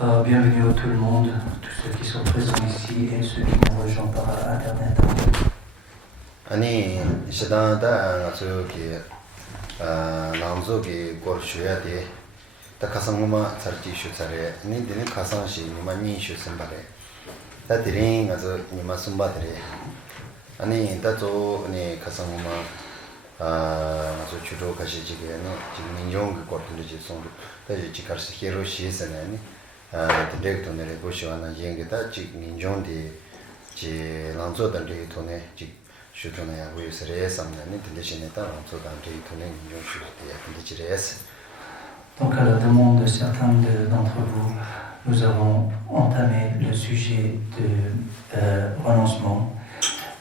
Bienvenue à tout le monde, tous ceux qui sont présents ici et ceux qui nous rejoignent par Internet. 아니 시다다 저기 남조기 고르셔야돼 다 가상마 살지 슈사래 니들이 가상시 니만이 슈선바래 다들이 가서 니만 선바들이 아니 다도 니 가상마 저 주로 가시지게는 지금 민용 그 거들이 송 다지 지가스 히로시스네 디렉터네 보시와나 얘기다 지금 민용디 지 남조들이 돈에 지 슈트나야 위스레 삼나니 딜리시네타 남조단디 돈에 민용 슈트야 딜리지레스. Donc à la demande de certains d'entre vous, nous avons entamé le sujet de renoncement.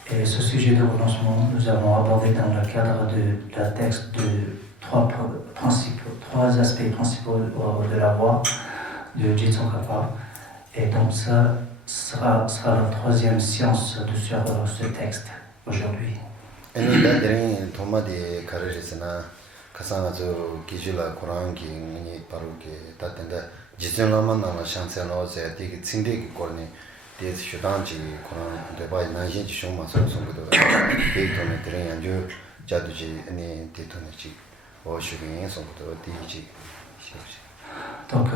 Et ce sujet de renoncement, nous avons abordé dans le cadre de la texte de trois aspects principaux de la voie de Jitsongkhapa. Et donc ça sera la troisième séance sur ce texte aujourd'hui. 가상아저 기질라 고랑기 니 바로게 다된다 지정라만 나나 샹세노제 되게 칭대기 거니 데스 슈단지 고랑 대바이 난신지 쇼마서 송도 데이터네 드린 안주 자두지 아니 데이터네지 오슈긴 송도 디지 Donc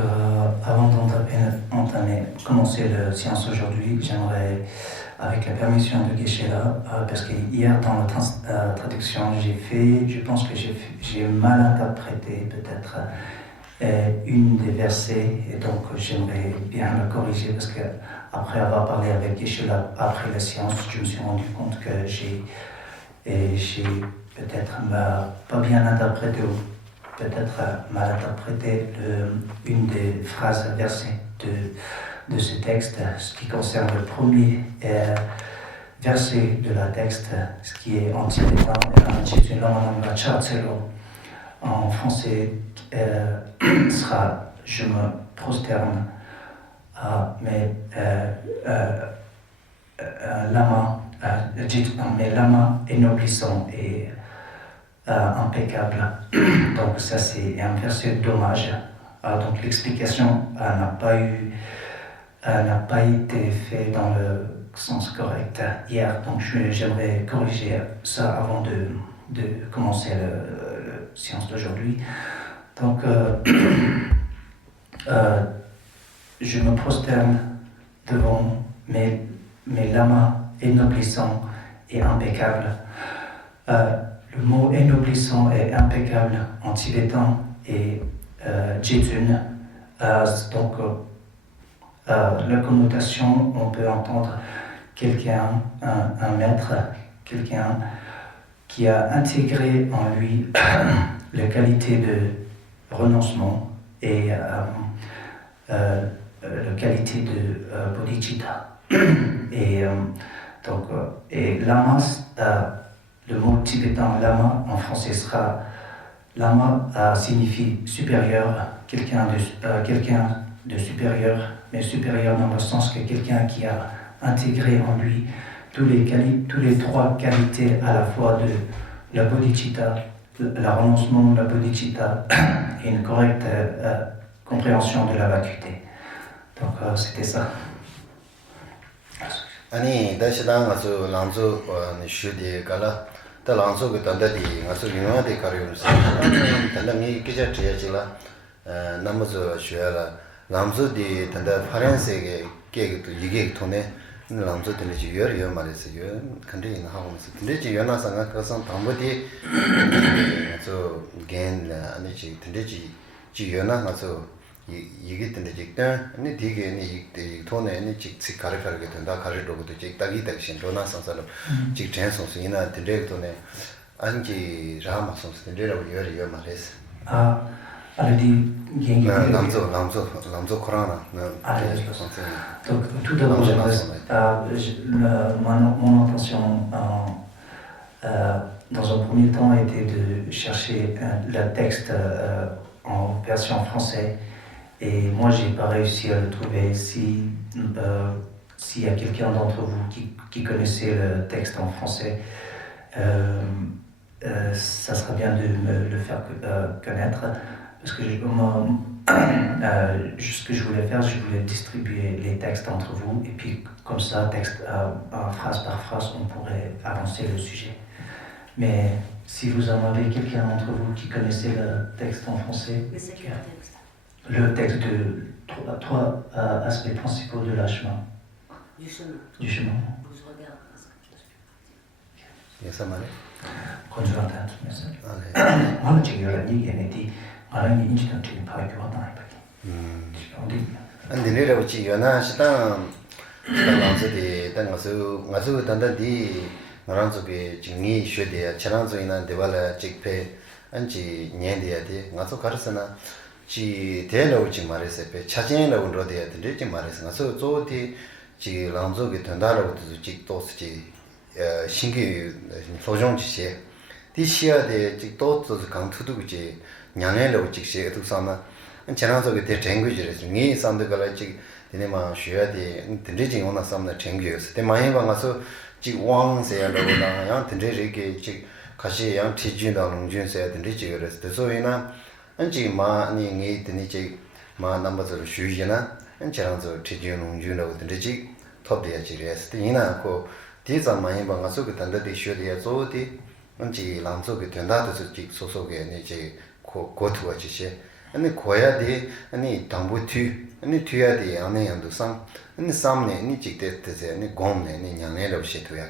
avant d'entamer commencer la séance aujourd'hui, j'aimerais avec la permission de Geshe-la, parce que hier dans la traduction, je pense que j'ai mal interprété peut-être une des versets, et donc j'aimerais bien le corriger, parce que après avoir parlé avec Geshe-la après la séance, je me suis rendu compte que j'ai peut-être pas bien interprété ou peut-être mal interprété une des phrases versées de ce texte, ce qui concerne le premier verset de la texte, ce qui est en tibétain, en français sera « Je me prosterne à mes lamas énoblissants et impeccables ». Donc ça c'est un verset d'hommage. Donc l'explication n'a pas été faite dans le sens correct hier, donc j'aimerais corriger ça avant de commencer la séance d'aujourd'hui. Donc je me prosterne devant mes lamas énoblissants et impeccables. Le mot énoblissant et impeccable en tibétain est Jetun. Donc la connotation, on peut entendre quelqu'un, un maître, quelqu'un qui a intégré en lui la qualité de renoncement et la qualité de bodhicitta. Et lama, le mot tibétain lama en français sera lama signifie supérieur, quelqu'un de supérieur, mais supérieur dans le sens que quelqu'un qui a intégré en lui tous les trois qualités à la fois de la bodhicitta, le renoncement, la bodhicitta et une correcte compréhension de la vacuité. Donc c'était ça. 아니 다시랑 가서 랑조 슈디 가라 다 랑조 그 단다디 가서 유명하게 가려면서 단다미 기자 지야지라 남서 쉬어라 랑조디 단다 파렌세게 깨기도 이게 돈에 랑조 들리지 여러 말했어요. 근데 이 하고서 들리지 연하상가 그선 담보디 겐 아니지 들리지 지 연하 가서 이게 된다지 아니 되게 이 돈에 아니 직직 가르가르게 된다 가르로도 직 딱이 딱신 로나 선사로 직 전송이나 디렉터네 안지 라마 선수 디렉터 여러 말했어 allez gagner 남조 코로나 donc tout d'abord mon intention dans un premier temps était de chercher le texte en version française. Et moi, j'ai pas réussi à le trouver. S'il y a quelqu'un d'entre vous qui connaissait le texte en français, ça serait bien de me le faire connaître. Parce que ce que je voulais faire, je voulais distribuer les textes entre vous. Et puis, comme ça, phrase par phrase, on pourrait avancer le sujet. Mais si vous en avez quelqu'un d'entre vous qui connaissait le texte en français... Le texte de trois aspects principaux de la chemin. Du chemin. Vous regardez ce que je suis. Yes, amare. Conjointant, merci. Moi, j'ai eu la ligue, elle dit, alors il y a une petite part qui va dans les paquets. 안디네라 우치 연아 시당 시당한서디 당가서 단단디 나란서게 증이 쉐데 차란서이나 데발라 직페 안지 녀디야데 가서 가르스나 지 대로지 말해서 배 차진이라고 그러대야 되지 말해서 가서 저디 지 랑조게 된다라고 직도스지 신기 소정지시 디시아데 직도스 강투두지 냥애라고 직시 에두사나 지난주에 대 쟁귀지를 니 산드가라 직 되네마 쉬어야데 된지지 오나 삼나 쟁귀였어. 때 많이 방가서 지 왕세야라고나 양 된지게 직 가시 양 티준다 농준세야 된지지 그랬어. 그래서이나 안지 마니 니 되니지 마 넘버를 쉬이나 안지랑서 티준 농준다고 된지지 톱돼야지 그랬어. 이나 고 디자 많이 방가서 그 단다디 쉬어야 조디 안지 랑서게 된다도 직 소속에 이제 고투가 지시 아니 고야데 아니 당부투 아니 투야데 안에 양도상 아니 삼네 아니 직대때제 아니 곰네 아니 냥네로 시도야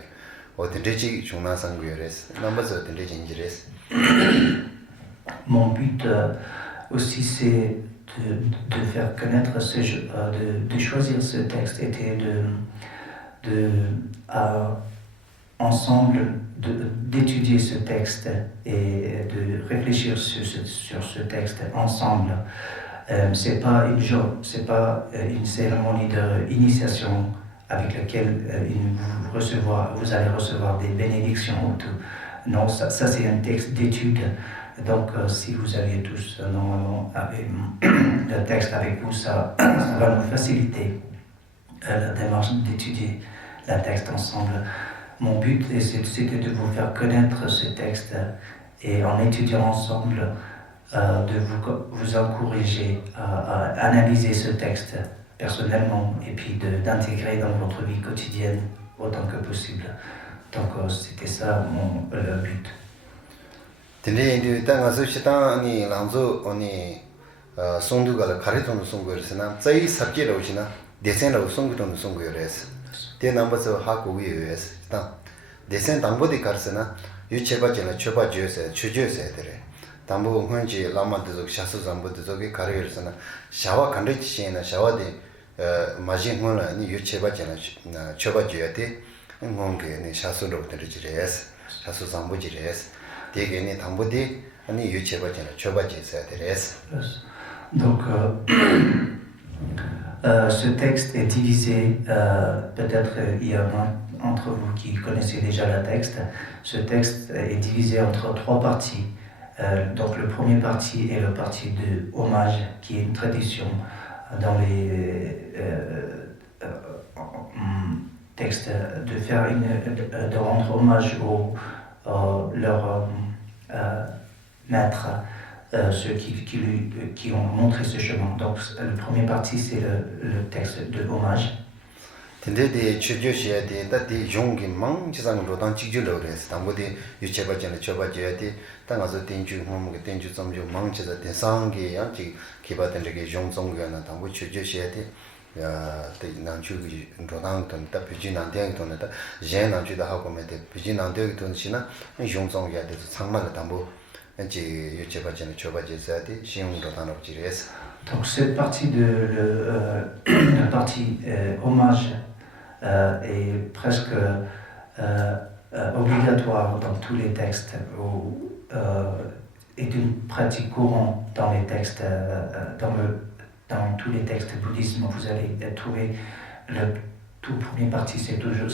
어든지 중나상구여레스 넘버서 어든지 인지레스 Mon but aussi, c'est de faire connaître de choisir ce texte, était ensemble d'étudier ce texte et de réfléchir sur ce texte ensemble. C'est pas une cérémonie d'initiation avec laquelle vous allez recevoir des bénédictions ou tout. Non, ça c'est un texte d'étude. Donc, si vous aviez tous normalement le texte avec vous, ça va nous faciliter la démarche d'étudier le texte ensemble. Mon but, c'était de vous faire connaître ce texte et en étudiant ensemble, de vous encourager à analyser ce texte personnellement et puis d'intégrer dans votre vie quotidienne autant que possible. Donc, c'était ça mon but. 근데 이제 딱 가서 시단이 랑조 아니 송두가 가르쳐는 송거였으나 저희 삽지로 오시나 대생으로 송구도는 송거였어. 대 넘버서 하고 위에서 딱 대생 당보디 가르쳐나 유체바지나 쳐바지에서 추주에서 되래. 담보 혼지 라마드족 샤수zam보드 저기 가르쳐서나 샤와 간르치시나 샤와데 마진혼라 아니 유체바지나 쳐바지에데 뭔게 샤수로 들으지레스 샤수zam보지레스. Donc, ce texte est divisé, peut-être il y en a entre vous qui connaissez déjà le texte. Ce texte est divisé entre 3 parties. Donc, le premier partie est le parti de hommage, qui est une tradition dans les textes de rendre hommage leur maître, ceux qui ont montré ce chemin. Donc, le premier partie, c'est le texte de hommage. 근데 추주시야 되다 대 용기 망지상으로 단 직주로 그래서 담보디 유체바전에 쳐바져야지 땅가서 된주 몸게 된주 점주 망치다 대상게 양지 기바된 저게 용종교나 담보 추주시야 돼 난주기 로당던 다 비진한테 돈다 제난주다 하고 매대 비진한테 돈시나 용종교야 돼서 상만을 담보 이제 유체바전에 쳐바져야 돼 신용로당으로 지레스. Donc cette partie la partie hommage est presque obligatoire dans tous les textes, est une pratique courante dans les textes, dans tous les textes bouddhisme. Vous allez trouver le tout premier partie, ça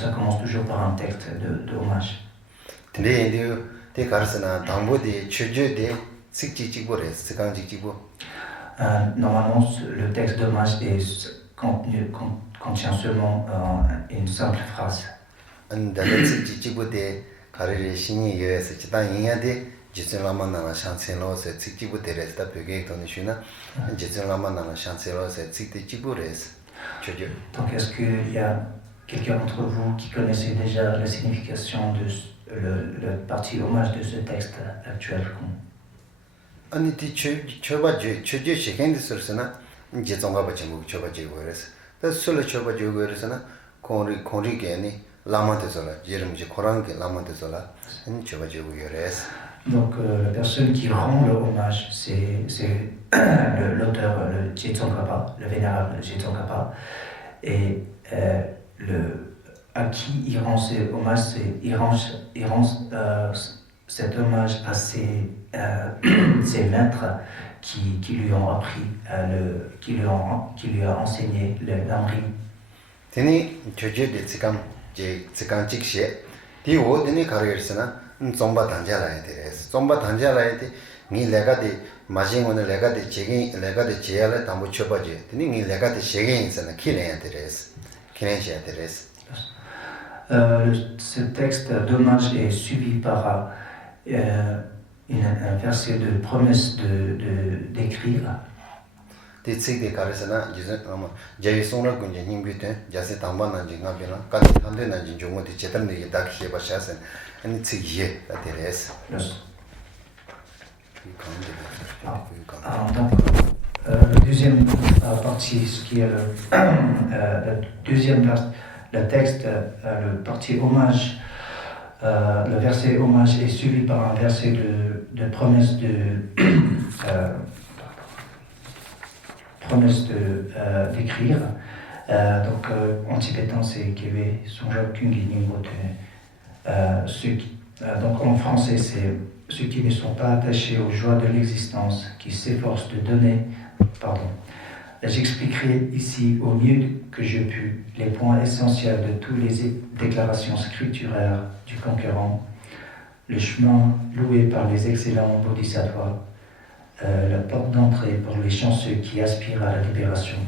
commence toujours par un texte de hommage. Normalement, le texte d'hommage contient seulement une simple phrase. Donc, est-ce qu'il y a quelqu'un d'entre vous qui connaissait déjà la signification de le parti hommage de ce texte actuel? 아니 쳐봐지 쳐지 시간이 있었으나 이제 정가받지 뭐 쳐봐지 그래서 술 쳐봐지 그래서나 코리게니 라마데솔라 예름지 코란게 라마데솔라 이 쳐봐지 그래서. Donc la personne qui rend le hommage c'est l'auteur le Tsongkhapa, le vénérable Tsongkhapa, et à qui il rend ce hommage, il rend cet hommage à ses maîtres qui lui ont appris, qui lui a enseigné l'amri. Teni jojede tsikam chikse di wo deni karyersana zomba danjalaye deres zomba danjalaye de ni legade majingone legade chegi legade cheyala tambo chobaje teni ni legade chegi insana kilen deres kilen deres. Ce texte d'hommage est suivi par un verset de promesse d'écrire. Tetsik karesana jaisona kunje nimbite jase tambana jinga bela kati hande na jinjomo de chetamne dakhe bashasen ani tsiye la teres. Donc le deuxième partie, ce qui est le deuxième le texte, le partie hommage, le verset hommage est suivi par un verset de promesse d'écrire. Donc en tibétain c'est Kébé, Sonjok Kungi Nimbote. Donc en français c'est ceux qui ne sont pas attachés aux joies de l'existence, qui s'efforcent de donner. J'expliquerai ici au mieux que je puis les points essentiels de toutes les déclarations scripturaires du conquérant, le chemin loué par les excellents bodhisattvas, la porte d'entrée pour les chanceux qui aspirent à la libération.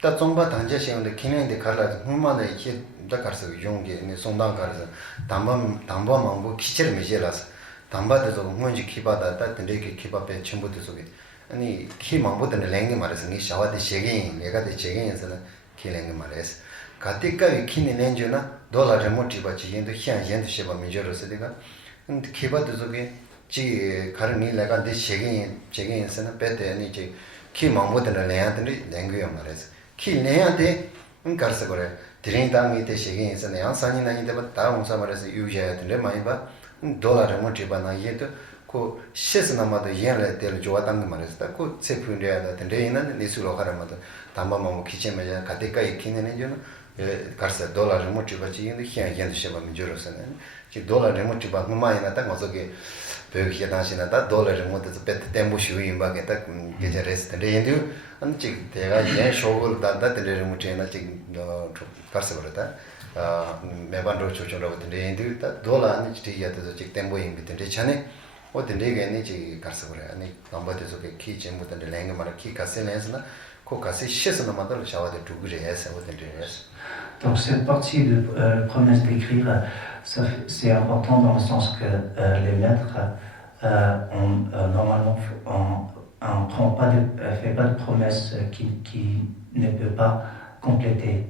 다 좀바 단계시는데 기능인데 갈라 humane 이게 다 가서 용게 네 송당 가서 담바망고 기체를 메제라서 담바도 뭔지 기바다 다 근데게 기바배 전부도 속에 아니 기망보다는 랭게 말해서 니 샤와데 제긴 내가 대 제긴에서는 기랭게 말해서 가티까지 기는 렌저나 돌아를 못 집어지 인도 현현도 쉐바 미저로서 내가 근데 기바도 속에 지 가르니 내가 내 제긴에서는 배대 아니 지 기망보다는 내한테 랭게 말해서 키 내한테 가서 그래 드린당이 대시긴에서 내가 산이나인데 다 온사 말해서 유지해야 되는데 많이 봐 돌아를 못 집어나 얘도 그 시스나마도 이해를 될 좋았던 거 말했다. 그 제품이야 되는데 얘는 니수로 가라마도 담바만 기체면 가대가 있기는 해주는 가서 돌아를 못 집어지 근데 현현도 쉐바면 줄었어는 그 돌아를 못 집어 뭐마이나 딱 어저께 벽이 다시나다 돌아를 못해서 배트 템포 쉬우인 바게다 계절에서 근데 얘도 안직 내가 얘 쇼를 단다들을 못해나 지금 가서 그러다 매반로 조절하고 근데 얘도 돌아 아니 지야도 지 템포인 비든데 전에 어떤데게 아니지 가서 그래 아니 남바데서 키 전부터 랭게 말아 키 가세네스나 코 가세 시에서는 만들 샤와데 두그레 해서 어떤데 Donc cette partie de promesse d'écrire, c'est important dans le sens que les maîtres normalement fait pas de promesse qui ne peut pas compléter.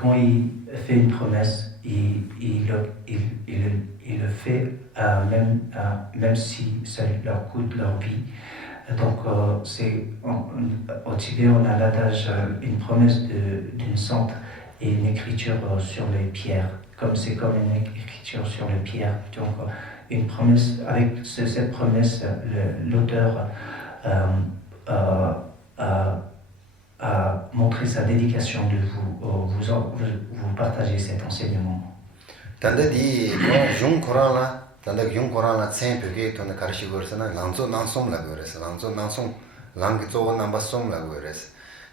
Quand il fait une promesse, il le fait même si ça leur coûte leur vie. Donc au Tibet on a l'adage une promesse d'une sainte et une écriture sur les pierres, c'est comme une écriture sur les pierres. Donc une promesse, avec cette promesse, l'auteur a montré sa dédication de vous partager cet enseignement. 단데디 용 코라라 단데 용 코라라 쳔벽에 돈 가르치고 그래서는 랑조 난송라고 그래서 랑조 난송 랑조 남바송라고 그래서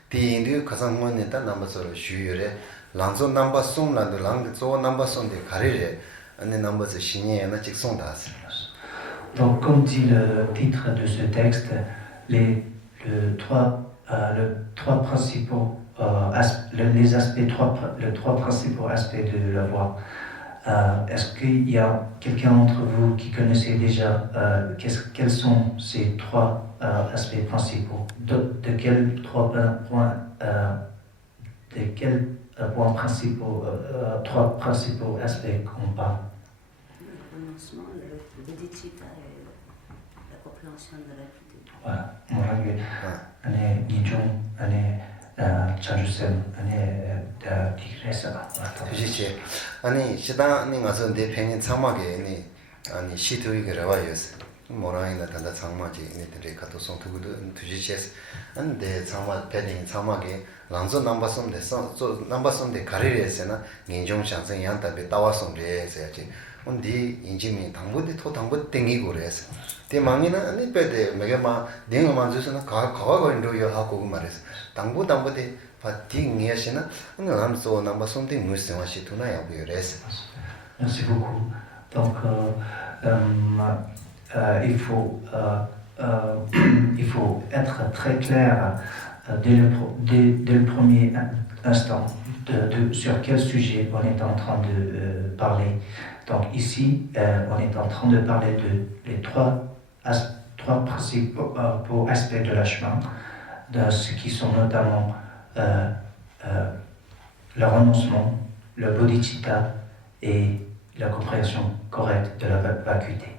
디인도 가장 먼저 남바서 주요래 랑조 남바송라도 랑조 남바송데 가르래 안에 남바서 신이에나 직송다스. Donc comme dit le titre de ce texte, les trois principaux principaux aspects de la voie. Est-ce qu'il y a quelqu'un d'entre vous qui connaissait déjà quels sont ces trois aspects principaux? De quels trois principaux aspects qu'on parle? Le renoncement, le bodhicitta et la compréhension de la vie. Voilà. 안에 니종 안에 자주쌤 안에 디그레스가 그렇지. 아니 시다니 가서 내 팬이 참마게 아니 시도이게 와요스. 모라이나 단다 참마지 니들이 가도 송투고도 두지체스. 안데 참마 패딩 참마게 랑조 남바솜데 소 남바솜데 가리레스나 민종 상승 양답에 따와송레스야지. 온디 인지미 당보디 토 당보 땡기고 그래서 대망이는 아니 빼대 매게마 내가만 주스나 가가가 인도요 하고 그 말했어 당보데 파팅이야시나 남소 남바솜데 무슨와시 투나야 그래서. Merci beaucoup. Donc il faut être très clair dès le premier instant sur quel sujet on est en train de parler. Donc ici, on est en train de parler les trois principaux aspects de la chemin, de ce qui sont notamment le renoncement, le bodhicitta et la compréhension correcte de la vacuité.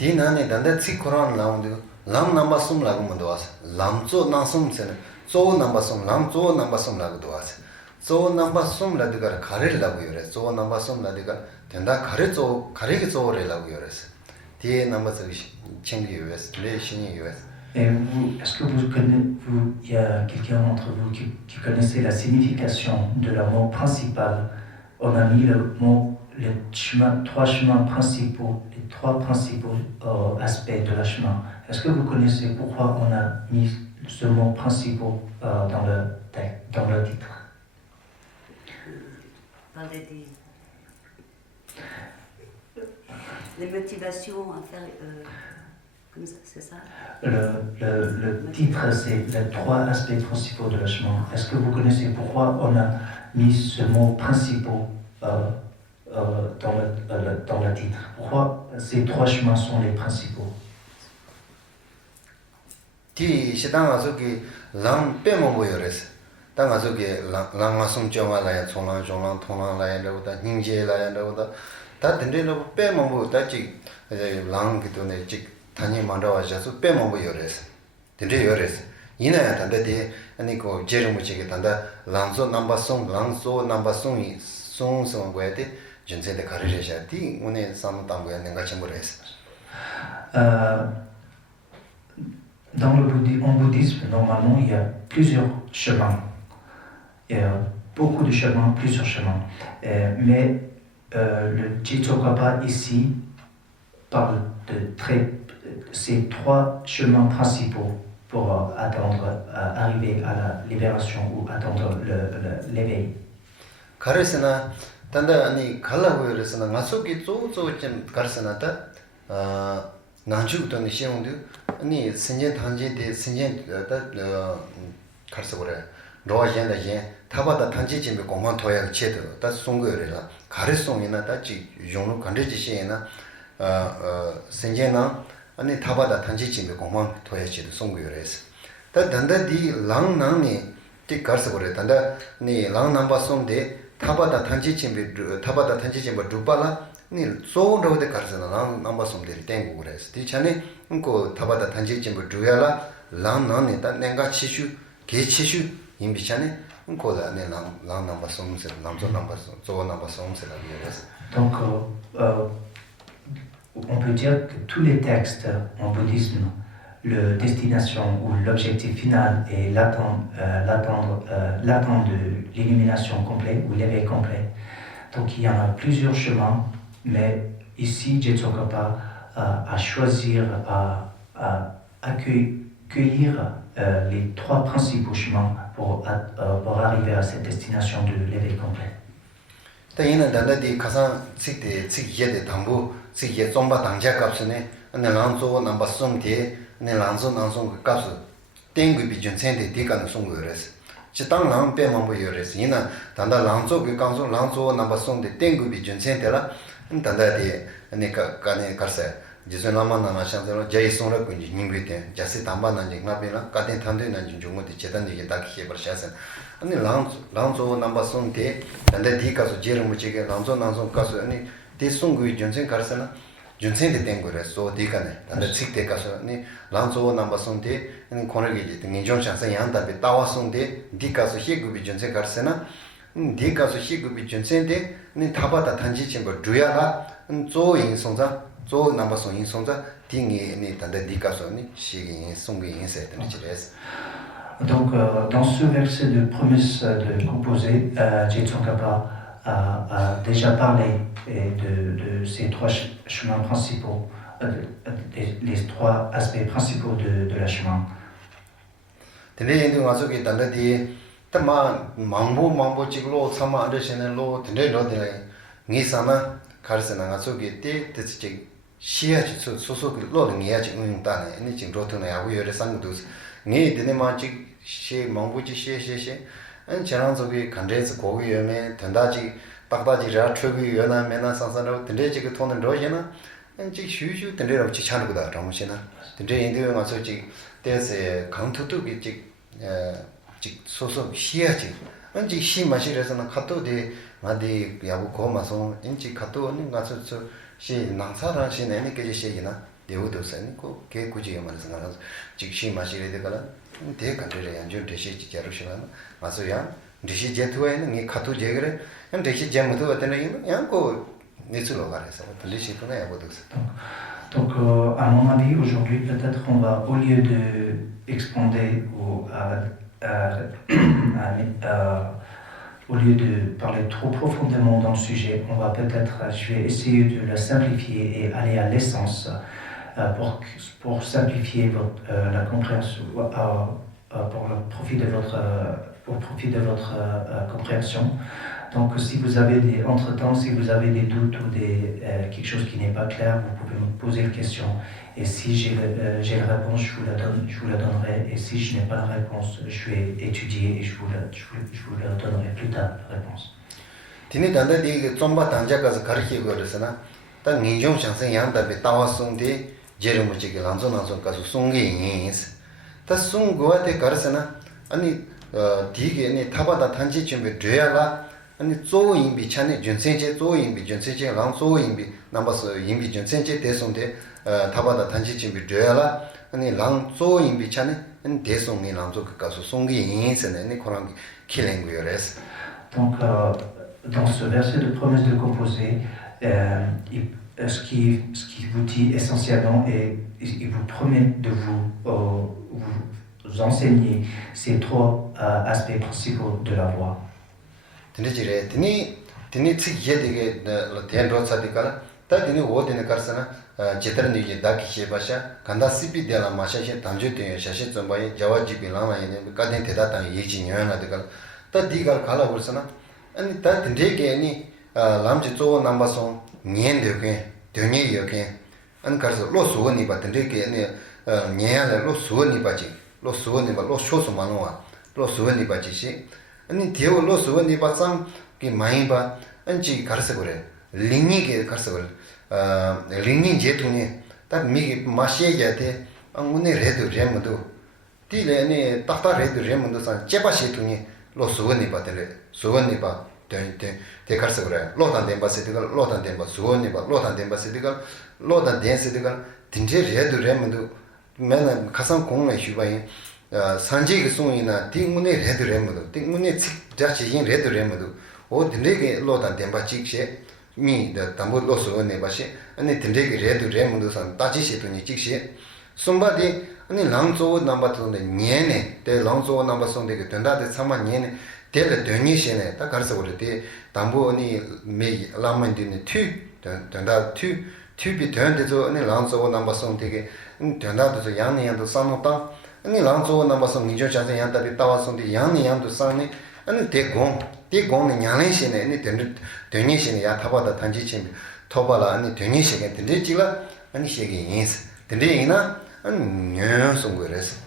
디나네 단다 치코란 라운드 람 남바숨 라고 만도와서 람조 나숨 세네 조 남바숨 람조 남바숨 라고 도와서 조 남바숨 라디가 가레라고 요래 조 남바숨 라디가 된다 가레조 가레게 조레라고 요래서 뒤에 남바서 챙기 US 레신이 US Et vous, est-ce que il y a quelqu'un d'entre vous qui connaissait la signification de leur mot principal? On a mis le mot, trois chemins principaux, les trois principaux aspects de la chemin. Est-ce que vous connaissez pourquoi on a mis ce mot principal dans le titre? Parler des motivations à faire. Comme ça, c'est ça? Le titre, c'est les trois aspects principaux de la chemin. Est-ce que vous connaissez pourquoi on a mis ce mot principal dans le titre? Pourquoi ces trois chemins sont les principaux? 티 시당아서기 람 빼먹어요레스 당아서기 랑마숨 정화라야 총랑 종랑 통랑라야 레오다 닝제라야 레오다 다 된데로 빼먹어 다지 랑기도네 직 단위 만들어와서 빼먹어요레스 된데 요레스 이나야 단데디 아니고 제르무지게 단다 랑소 넘버송 랑소 넘버송이 송송 거에데 전세대 가르르샤티 오늘 삼담고에 내가 전부레스 En bouddhisme, normalement, il y a plusieurs chemins. Il y a beaucoup de chemins, plusieurs chemins. Mais le Jitsokapa ici parle de ces trois chemins principaux pour arriver à la libération ou atteindre l'éveil. 가르스나 단다 아니 갈라고 그래서나 마속이 쪼쪼쯤 가르스나다 난주도는 시험도 아니 신년 단지대 신년 가르서 그래 로아젠다 예 타바다 단지 집에 공만 도약 제도 다 송거래라 가르송이나 다지 용로 간대지 시에나 신년나 아니 타바다 단지 집에 공만 도약 제도 송거래서 다 단다디 랑낭니 티 가르서 그래 단다 니 랑남바 송데 타바다 단지 집에 두발라 니 소로데 가르잖아 남바 솜데리 땡고 그래서 디찬에 그 타바다 단지 집에 두야라 랑낭니 다 내가 치슈 개치슈 임비찬에 그거다 네 랑남바 솜세 남조 남바 조 남바 솜세라 그래서 Donc on peut dire que tous les textes en bouddhisme, le destination ou l'objectif final est l'attendre de l'illumination complète ou l'éveil complet. Donc il y en a plusieurs chemins, mais ici Jitsokapa a choisi à accueillir les trois principaux chemins pour arriver à cette destination de l'éveil complet. 다이는 단다디 가상 측대 측예대 담부 측예 좀바 당자 값네 네 랑조 넘버 솜데 네 랑조 낭송 값 땡고 비준센데 디가는 송거레스 지당 랑 빼만 보여레스 이나 단다 랑조 그 강조 랑조 넘버 솜데 땡고 비준센데라 단다디 네가 가네 가세 지선나만나 샹데로 제이송라 군지 닝비테 자세 담바난 징나베나 가데 탄데난 중고데 제단디게 다키게 버샤선 아니 랑조 넘버 솜데 단다 디가서 제르무지게 랑조 낭송 가서 아니 대송구이 전생 가르사나 준센데 땡고레서 디가네 단다 칙데 가서 아니 랑조 넘버 솜데 아니 코너게 닝종샹사 양다베 따와송데 디가서 히구비 전생 가르사나 디가서 히구비 전센데 니 타바다 단지 침버 주야라 조인 송자 조 넘버 송인 송자 딩이 니 단다 디가서 니 시기 송기 인세드니 지레스 Donc, dans ce verset de promesse de composé, Jitsokapa a déjà parlé de ces trois chemins principaux, les trois aspects principaux de la chemin. 시 망부지 시시시 안 저랑저기 간데스 고위에네 된다지 딱다지라 최고 연하면은 상상으로 된대지 그 돈은 로잖아 안지 휴휴 된대로 지차는거다 정신아 된대 인도에 가서 지 대세 강투도 지 소소 시야지 안지 시 마시려서는 카토데 마디 야부 고마서 인지 카토는 가서 시 낭사라시 내니게 시기나 대우도 선고 개 구지가 말해서 나는 직시 마시래 되거나 대간들에 안전 대시 지자로시만 마소야 대시 제투에는 이 카투 제그래 한 대시 제모도 어때는 양고 내수로 가래서 대시 그나 야고도 Donc, à mon avis, aujourd'hui, peut-être on va, au lieu de expander ou au lieu de parler trop profondément dans le sujet, on va peut-être, je vais essayer de le simplifier et aller à l'essence pour simplifier la compréhension, pour le profit de votre compréhension. Donc, si vous avez entre-temps, si vous avez des doutes ou quelque chose qui n'est pas clair, vous pouvez me poser une question. Et si j'ai la réponse, je vous la donnerai. Et si je n'ai pas la réponse, je vais étudier et je vous la donnerai plus tard, la réponse. Tini tanda di zomba tanja kaza karki goresana, ta nginjong shangsen yang tabi tawa songde jeremu chigi lanzo kazu songi yins. Ta songguwa te karesana, ani digi tabada tanji chumbi dhoya la, 아니 조 인비 찬에 준센제 조 인비 준센제 랑조 인비 남바스 인비 준센제 대송대 타바다 단지 준비 되어라 아니 랑조 인비 찬에 대송이 랑조 가서 송기 인선에 코랑 킬랭고요레스. Donc dans ce verset de promesse de composer ce qui vous dit essentiellement et il vous promet de vous enseigner ces trois aspects principaux de la voix. 드니지레 드니 찌게 되게 대로 사디가라 다 드니 오데네 가르사나 제터니 다키시 바샤 간다 시비 데라 마샤시 단주데 샤시 좀바이 자와지비 라마이네 가데 대다다 예지녀나 데가 다 디가 갈라 버스나 아니 다 드데게 아니 람지 조 남바송 년데게 되니 여게 안 가서 로수원이 바든데게 아니 녀야레 로수원이 바지 로수원이 바 로쇼스 마노와 로수원이 바지시 아니 대오 로스원이 바상 기 마이바 안지 가르서 그래 링니게 가르서 그래 링니 제투니 딱 미기 마시야데 안문에 레드 레모도 딜레니 딱딱 레드 레모도 산 제바시투니 로스원이 바데레 수원이 바 데 가르서 그래 로단 덴바세디가 로단 덴바 수원이 바 로단 덴바세디가 로단 덴세디가 딘제 레드 레모도 맨 가상 공내 휴바이 산지의 송이나 띵문에 레드레모도 띵문에 자치인 레드레모도 오 딘데게 로단 덴바직셰 미다 담보 로스원에 바시 아니 딘데게 레드레모도 산 따지시더니 직시 숨바디 아니 랑조 남바토네 녜네 데 랑조 남바송데게 된다데 사만 녜네 데레 되니시네 다 가르서 그랬대 담보니 메 라만디네 튜 된다 튜비 된데서 아니 랑조 남바송데게 된다도 양내양도 상노다 아니 랑조 남아서 니저 자세 양다비 따와서인데 양니 양도 상네 아니 대공의 냥래시네 아니 되니시네 야 타바다 단지침 토바라 아니 되니시게 된지라 아니 시게 인스 된지나 아니 녀송 거래서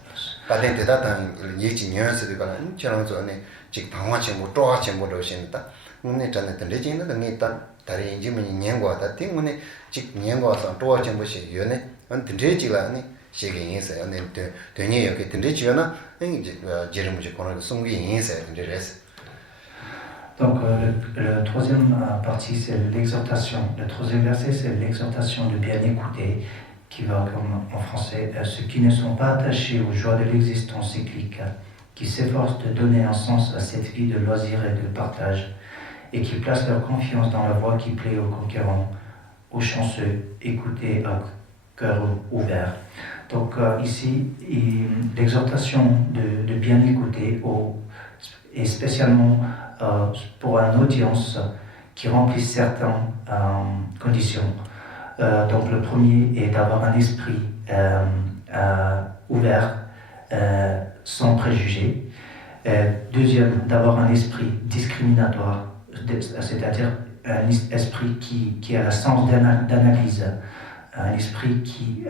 바데 대다단 예지 녀스들가 저런서 아니 직 방화침 뭐 쪼아침 뭐 러신다 오늘 전에 된지는 내가 다리 인지면 년과다 때문에 직 년과서 쪼아침 뭐시 연에 안 된지라 아니 시기 인사야 네 되니 여기 된지잖아 이제 제르무지 코너 송기 인사야 된지레스. Donc le troisième partie c'est l'exhortation. Le troisième verset c'est l'exhortation de bien écouter qui va comme en français ceux qui ne sont pas attachés aux joies de l'existence cyclique, qui s'efforcent de donner un sens à cette vie de loisir et de partage et qui placent leur confiance dans la voie qui plaît aux conquérants, aux chanceux, écouter à cœur ouvert. Donc ici, l'exhortation de bien écouter, et spécialement pour une audience qui remplit certaines conditions. Donc le premier est d'avoir un esprit ouvert, sans préjugés. Deuxième, d'avoir un esprit discriminatoire, c'est-à-dire un esprit qui a le sens d'analyse. Un esprit qui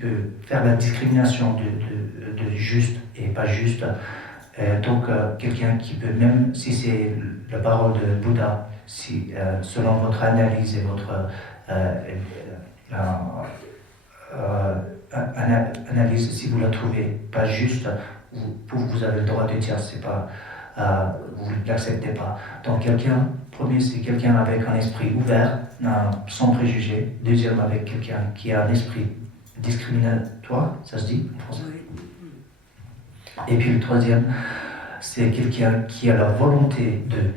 peut faire la discrimination de juste et pas juste. Donc quelqu'un qui peut, même si c'est la parole de Bouddha, si, selon votre analyse et votre analyse, si vous la trouvez pas juste, vous avez le droit de dire c'est pas vous ne l'acceptez pas. Donc quelqu'un, premier c'est quelqu'un avec un esprit ouvert, sans préjugés. Deuxième avec quelqu'un qui a un esprit discriminatoire, ça se dit en français. Et puis le troisième, c'est quelqu'un qui a la volonté de,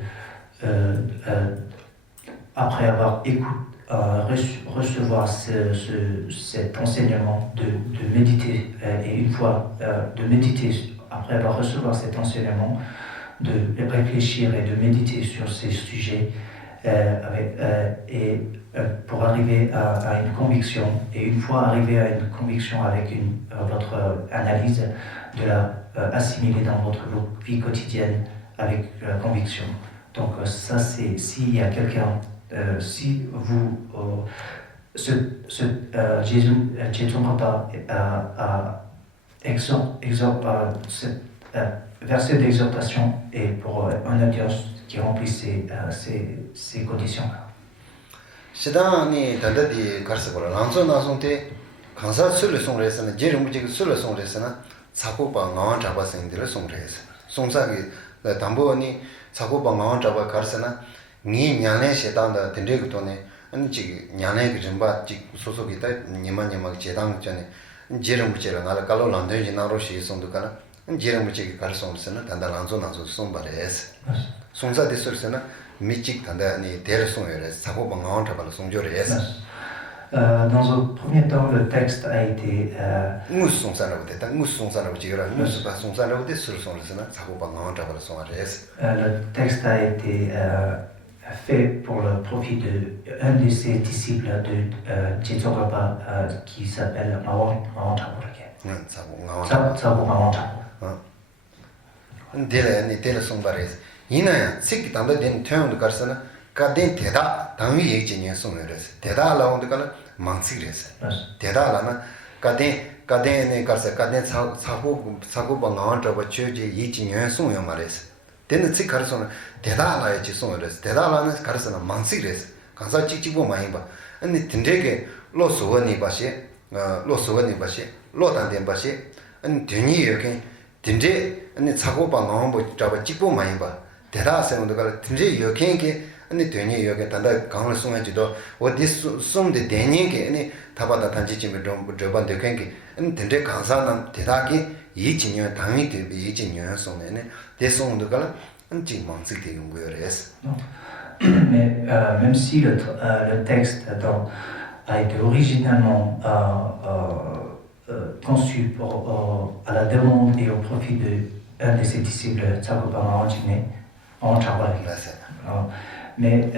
après avoir recevoir cet enseignement, de méditer, et une fois de méditer, après avoir recevoir cet enseignement, de réfléchir et de méditer sur ces sujets pour arriver à une conviction. Et une fois arrivé à une conviction avec votre analyse, de la assimiler dans votre vie quotidienne avec conviction. Donc ça c'est s'il y a quelqu'un, si vous Jésus Papa verset d'exhortation et pour un audience qui remplit ces conditions-là. 시단이 단다디 가르쳐보라. 란소나송테 강사 술을 송래서는 제르무지 술을 송래서는 사고방 나와 잡아생들을 송래서. 송사기 담보니 사고방 나와 잡아 가르쳐나 니 냐네 시단다 된데고도네 아니 지 냐네 그좀바 지 소속이다 니마니마 제당 전에 제르무지라 나라 칼로 란데지 나로시 송도가나 제르무지 가르쳐서는 단다 란소나소 송바레스. 송사디 술서는 미직 단다니 대르송여레 사고방 나와 잡아 송조레스. Dans un premier temps, le texte a été fait pour le profit d'un de ses disciples de Jitsogapa qui s'appelle Mawon Chapurake. Sabo Mawon Chapur. Dele Songbares. Ina sik tanda den tyon karsana kaden teda 당위 얘기진이 송여레스. teda 라운드가는 망치레스. 대다라나 가데네 가서 가데 사고 방안 잡아 주지 이진연 송여 말레스. 되는 지 가르서는 대다라야지 송여레스. 대다라는 가르서는 망치레스. 강사 찍찍고 많이 봐. 아니 든데게 로소원이 바시 로단된 바시 아니 되니 이렇게 든데 아니 사고 방안 잡아 찍고 많이 봐. 대다서는 그 든데 이렇게 아니 되니 여기 단다 강을 송해지도 어디 송데 되니게 아니 타바다 단지쯤에 좀 저번에 괜게 아니 된데 강사는 대다기 이진년 당이 되 이진년 송에네 대송도가 안지 망치게 용거래스. Mais même si le texte a été originalement conçu à la demande et au profit d'un de ses disciples, Tsagopama en Chapurake. Mais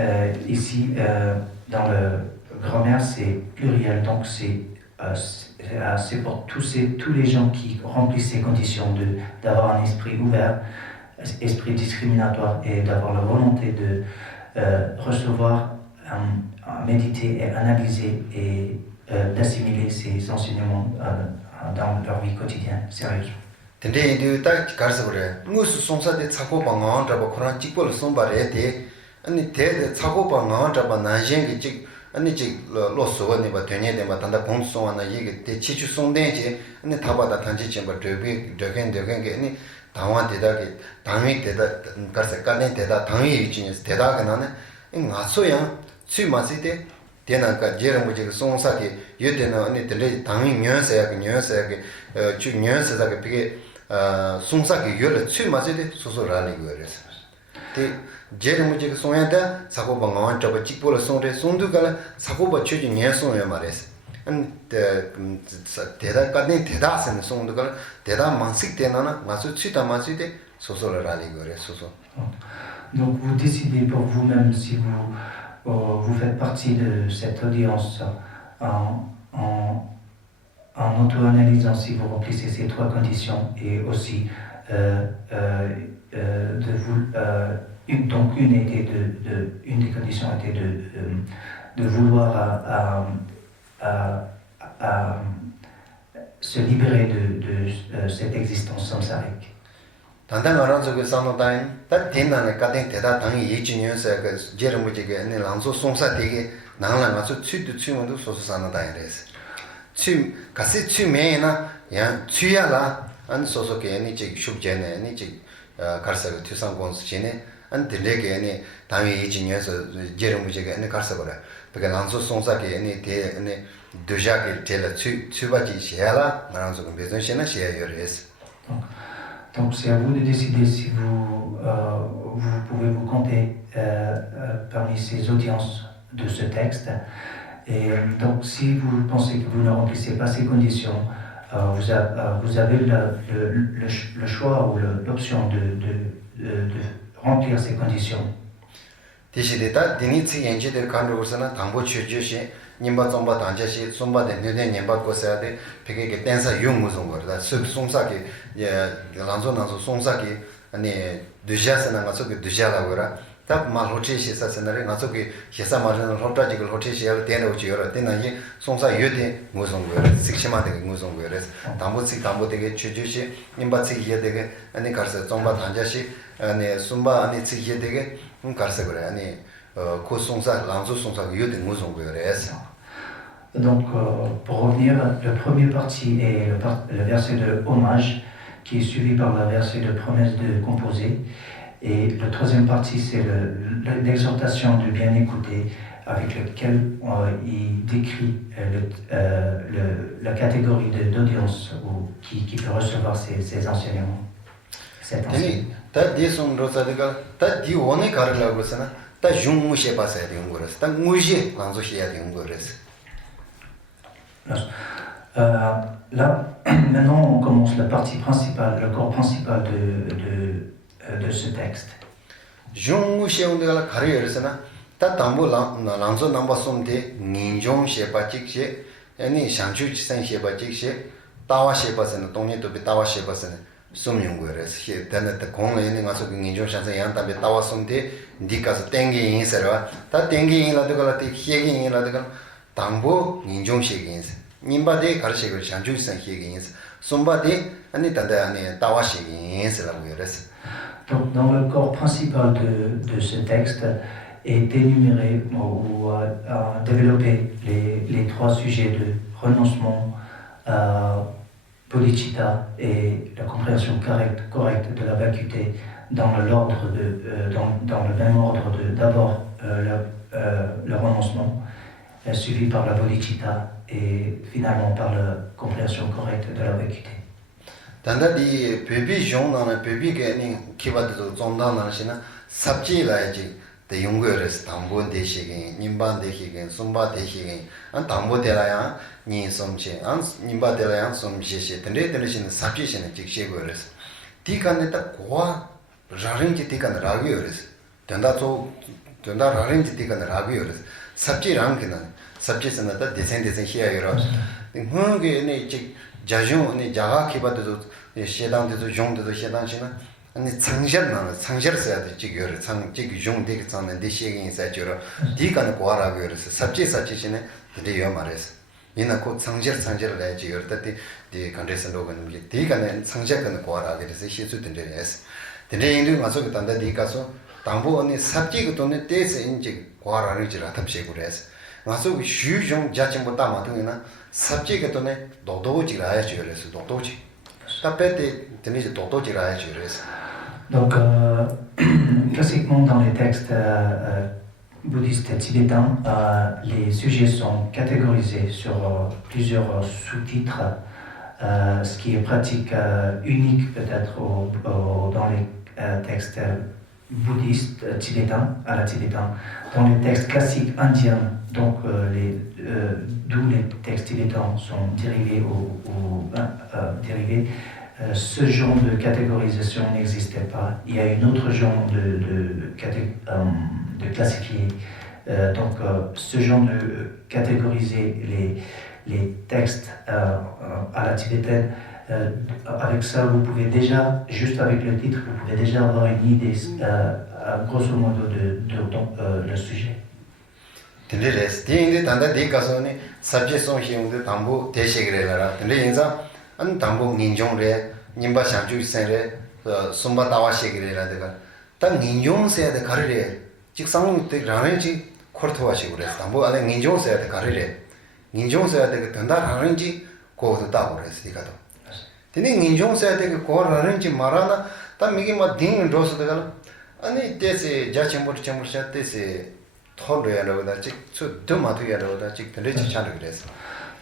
ici, dans le grammaire, c'est pluriel, donc c'est pour tous les gens qui remplissent ces conditions d'avoir un esprit ouvert, esprit discriminatoire et d'avoir la volonté de recevoir, méditer et analyser et d'assimiler ces enseignements dans leur vie quotidienne, sérieusement. 근데 이제 딱 가르쳐 그래. 무슨 송사대 차고 방안 잡아 코란 찍고를 손바래대. 아니 대 차고 방안 잡아 나jen게 찍 아니 찍 로소원이 봐 되냐데 봐 단다 공송하나 이게 대 치주 송대지 아니 타바다 단지 좀 저기 저겐게 아니 당화 대다게 당위 대다 가서 간에 대다 당위 있지니 대다가 나는 나소야 취마시대 대나가 제르무지 송사게 여대는 아니 들 당위 뉘어서야 주 뉘어서다가 비게 송사게 열을 취마시대 소소라니 거래서 대 제르무지 송야다 사고방안 잡아 찍보를 송래 송두가 사고바 추지 뉘어서야 말했어 대다 간에 대다선 송두가 대다 만식 되나나 마수 취다 마시대 소소라니 거래 소소. Donc vous décidez pour vous-même si vous faites partie de cette audience en auto-analysant si vous remplissez ces trois conditions et aussi de vous donc une des conditions était de vouloir se libérer de cette existence samsarique. 단단 알아서고 상노다인 다 된나네 가된 대다 당이 예진연서 그 제르무지게 네 랑소 송사되게 나랑 가서 취도 취문도 소소산다이레스 취 가시 취메나 야 취야라 안 소소게 니지 슈브제네 니지 가르사가 투상공스 지네 안 들레게 아니 당이 이진여서 제르무제가 아니 가르사거라 그러니까 랑소 송사게 아니 대 아니 두자게 텔라 추바지 시야라 나랑서 베존시나 시야요레스 Donc c'est à vous de décider si vous pouvez vous compter parmi ces audiences de ce texte. Et donc si vous pensez que vous ne remplissez pas ces conditions, vous avez le choix ou l'option de remplir ces conditions. 디시데다 디니츠 엔지들 간로서나 당보 취주시 님바 좀바 단자시 som바데 네네 님바 고사데 베게게 댄사 용무송 거다 송사기 예 란조나서 송사기 아니 두자스나 가서 그 두자라고라 답 말호치시 사스나리 가서 그 회사 말은 호타지글 호치시할 때는 오지요라 때나이 송사 요데 무송 거라 식시마데 무송 거라 담보치 담보데게 취주시 님바치 이에데게 아니 가서 좀바 단자시 아니 숨바 아니 치이에데게 가서 그래 아니 고송사 란조 송사 요데 무송 거라 Donc, pour revenir, le premier parti est le verset de hommage, qui est suivi par le verset de promesse de composer. Et le troisième parti, c'est l'exhortation de bien écouter, avec lequel il décrit la catégorie d'audience qui peut recevoir ces enseignements. Cet enseignement. Là, maintenant, on commence la partie principale, le corps principal de ce texte. 님바데 가르시고 장주선 얘기인스 somba데 아니 단다 아니 따와시인스라고 그랬어. Donc dans le corps principal de ce texte est énuméré ou développé les trois sujets de renoncement, bodhicitta et la compréhension correcte de la vacuité dans le même ordre d'abord le renoncement, suivi par la bodhicitta et finalement par la compréhension correcte de la vacuité. 단다디 베비 종나나 베비게 아니 키바도 zon다나시나 삽지라야지 대 용거레스 담보 대시게 님반 대시게 숨바 대시게 안 담보 대라야 니 섬체 안 님바 대라야 섬시시 된데되는 삽지시는 직시고레스 디간에 딱 고아 라렌지 디간 라기오레스 된다도 된다 라렌지 디간 라기오레스 삽지랑 그는 삽지스는 다 대생대생 희야요라 흥게 네 자중 네 자가 키바도 시당도 종도 시당시나 아니 상셔서야 돼 지겨를 상지 종되게 잡는 대시에 인사죠로 디간에 고아라고 그래서 삽지시네 되려 말해서 이나 곧 상셔를 해야지 그랬더니 디 컨디션도 그는 게 디간에 상셔는 고아라고 그래서 시수된데 했어 근데 인도 가서 그딴데 디 가서 담보 언니 삽지가 돈에 떼서 인지 고아라는 지라 답시 그래서 가서 휴종 자침보다 많으나 삽지가 돈에 도도지라 해야지 그래서 도도지 Donc, classiquement dans les textes bouddhistes tibétains, les sujets sont catégorisés sur plusieurs sous-titres, ce qui est pratique unique peut-être dans les textes bouddhistes tibétains, à la tibétain. Dans les textes classiques indiens, donc d'où les textes tibétains sont dérivés ce genre de catégorisation n'existait pas. Il y a une autre genre de classifier. Donc, ce genre de catégoriser les textes à la tibétaine, avec ça, vous pouvez déjà, juste avec le titre, vous pouvez déjà avoir une idée, grosso modo, de le sujet. 안 담보 인종래 님바 샹주선래 숨바 다와시기래라다가 딱 인종세에 가르래 직상 때 라는지 코르토와시 그래서 담보 안에 인종세에 가르래 인종세에 된다 라는지 고도 따고 그래서 이가도 근데 인종세에 고라는지 말하나 다 미기 뭐 딩 로스다가 아니 데세 자침부터 점부터 데세 토르야로다 직수 드마도야로다 직 드레치 차르 그래서.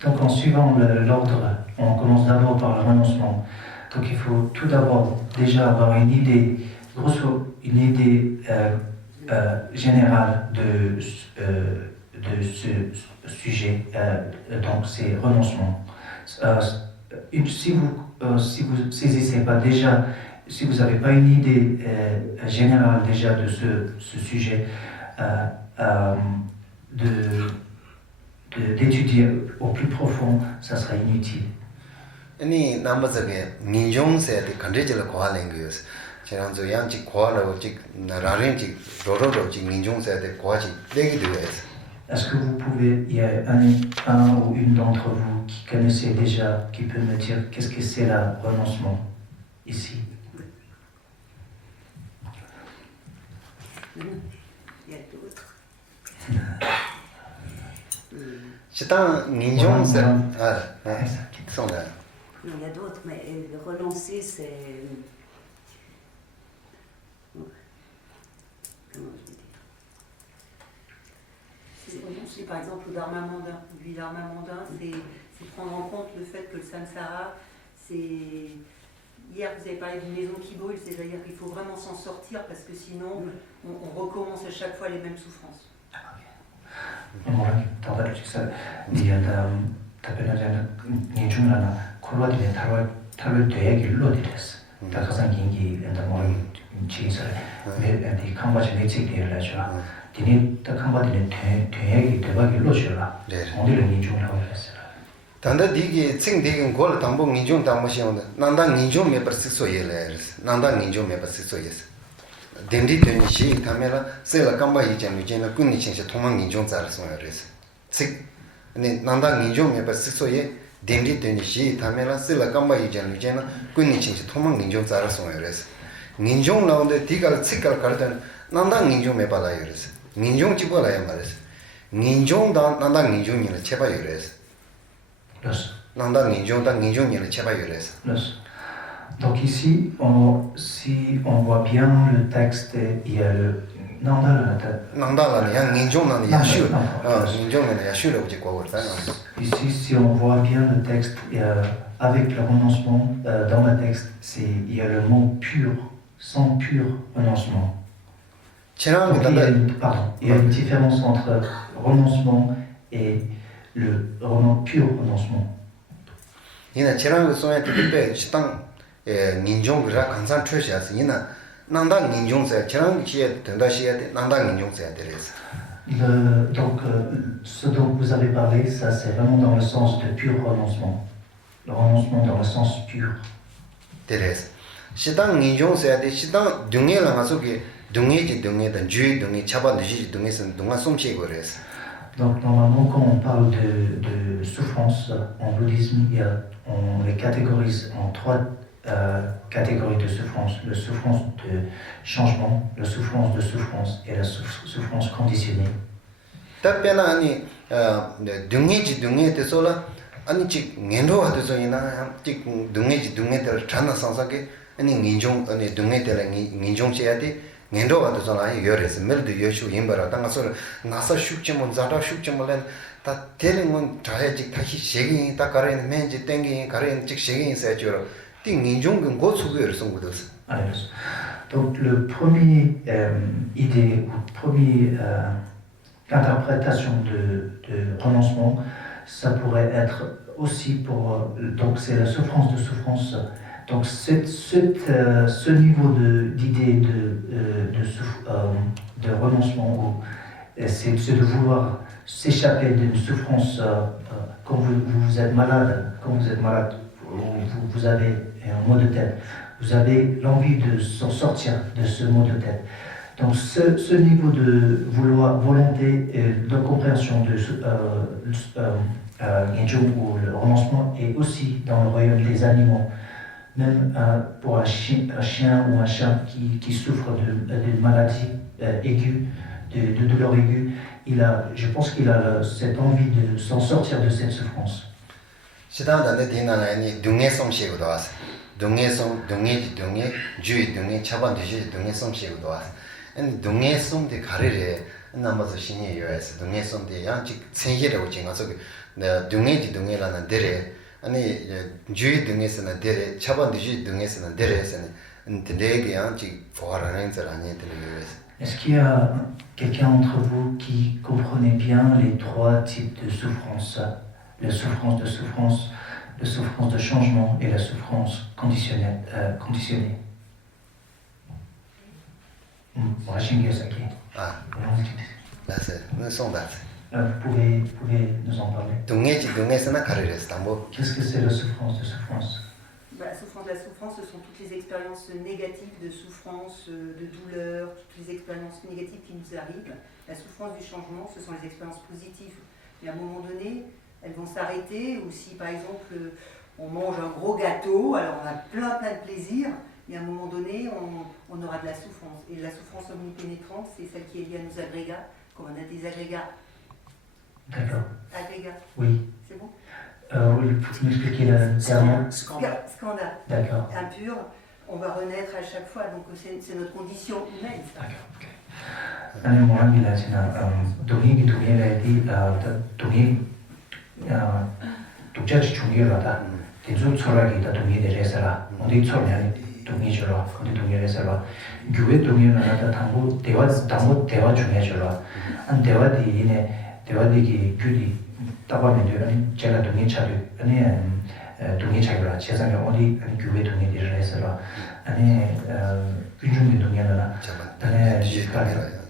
Donc en suivant l'ordre, on commence d'abord par le renoncement. Donc il faut tout d'abord déjà avoir une idée, une idée générale de ce sujet, donc c'est renoncement. Si vous saisissez pas déjà, si vous n'avez pas une idée générale déjà de ce sujet, d'étudier au plus profond, ça sera inutile. 아니 남바자게 민종세의 컨디션을 고하는거스. 제가 양지 고하라고 직 나라린지 로로로 직 민종세의 고하지 되기도 해서. Est-ce que vous pouvez, il y a un ou une d'entre vous qui connaissez déjà, qui peut me dire qu'est-ce que c'est le renoncement ici? Il y a d'autres. 시당 민종세 sonda. Il y a d'autres, mais relancer, c'est... Comment je vais dire? C'est renoncer, par exemple, au dharma mondain. Du dharma mondain, c'est prendre en compte le fait que le samsara, c'est... Hier, vous avez parlé d'une maison qui brûle, c'est-à-dire qu'il faut vraiment s'en sortir parce que sinon, on recommence à chaque fois les mêmes souffrances. 단다 디기 칭디긴 걸 담보 민중 담보시온다 난다 민중 메버 식소예레스 난다 민중 메버 식소예스 덴디 된시 카메라 셀라 감바 이제는 이제는 군니 친시 통망 민중 자르스마레스 식 아니 난다 민중 메버 식소예 덴디 된시 카메라 셀라 감바 이제는 군니 친시 통망 민중 자르스마레스 민중 나온데 디가 식갈 가르던 난다 민중 메바라이레스 민중 집어라야 말레스 민중 난다 민중이는 제바이레스 Donc ici, si on voit bien le texte, il y a le Ici, si on voit bien le texte, avec le renoncement, dans le texte, il y a le mot pur, sans pur renoncement. Donc, il y a une différence entre renoncement et le pur renoncement. 이나 지난 소에 특별 식당 민종그라 간산 최시하스 이나 난당 민종세 지난 기에 된다시에 난당 민종세 되레스. Donc ce dont vous avez parlé, ça c'est vraiment dans le sens de pur renoncement. Le renoncement dans le sens pur. 되레스. 식당 민종세에 식당 등에라 가서게 등에지 등에다 주의 등에 차반듯이 등에서 동안 숨쉬고 그래서. Donc normalement quand on parle de souffrance en bouddhisme, on les catégorise en trois catégories de souffrance. La souffrance de changement, la souffrance de souffrance et la souffrance conditionnée. 답변은 아니 등에지 등에서라 아니 즉 년도가 돼서이나 즉 등에지 등에들 잔나 상상게 아니 민종 아니 등에들 민종셔야 돼 년도가 돼서라 요래서 멜도 요슈 임바라 당가서 나서 슈점은 자다 슈점을 다 대령은 자해직 다시 세기 딱 가려는 맨지 땡기 가려는 즉 세기 있어야죠. 띵 민종근 고수고를 선고됐어. Donc le premier idée ou premier interprétation de renoncement, ça pourrait être aussi pour donc c'est la souffrance de souffrance. Donc ce niveau d'idée de renoncement, c'est de vouloir s'échapper d'une souffrance quand vous êtes malade, vous avez un maux de tête, vous avez l'envie de s'en sortir de ce maux de tête. Donc ce niveau de volonté et de compréhension de Genjung ou le renoncement est aussi dans le royaume des animaux. Même pour un chien ou un chat qui souffre de maladie aiguë, de douleur aiguë, je pense qu'il a cette envie de 동해성 동해 주의 동해 차반 되지 동해성 시고도 와 아니 동해성데 가르래 남아서 신이 요에서 동해성데 양직 생기라고 지가서 내 동해라는 데래 아니 주의 동해서는 데래 차반 되지 동해서는 데래서는 근데 양직 포화라는 줄 아니 들으면서 Est-ce qu'il y a quelqu'un entre vous qui comprenait bien les trois types de souffrance? La souffrance la souffrance de changement et la souffrance conditionnée. 아, that's Vous pouvez nous en parler. 동해서는 가르래서 뭐 Qu'est-ce que c'est la souffrance de souffrance? La souffrance, ce sont toutes les expériences négatives de souffrance, de douleur, toutes les expériences négatives qui nous arrivent. La souffrance du changement, ce sont les expériences positives. Mais à un moment donné, elles vont s'arrêter, ou si par exemple on mange un gros gâteau, alors on a plein de plaisir, mais à un moment donné, on aura de la souffrance. Et la souffrance omnipénétrante, c'est celle qui est liée à nos agrégats, comme on a des agrégats. D'accord. Agrégats. Oui. C'est bon? Oui, faut m'expliquer le terme. Scandale. D'accord. Impur, on va renaître à chaque fois, donc c'est notre condition humaine. Ça. D'accord, ok. 아니 뭐랍니다. 동의기 동의라디 동의 독자지 중요하다. 대중 철학이다 동의되래서라. 어디 철학이 동의절로, 어디 동의래서라. 교회 동의는 하다 당부 대화 중요해져라. 한 대화되기 규리 따바면 되는 제가 동의 차려 아니 동의 차려라. 세상에 어디 교회 동의되래서라. 아니 균중기 동의는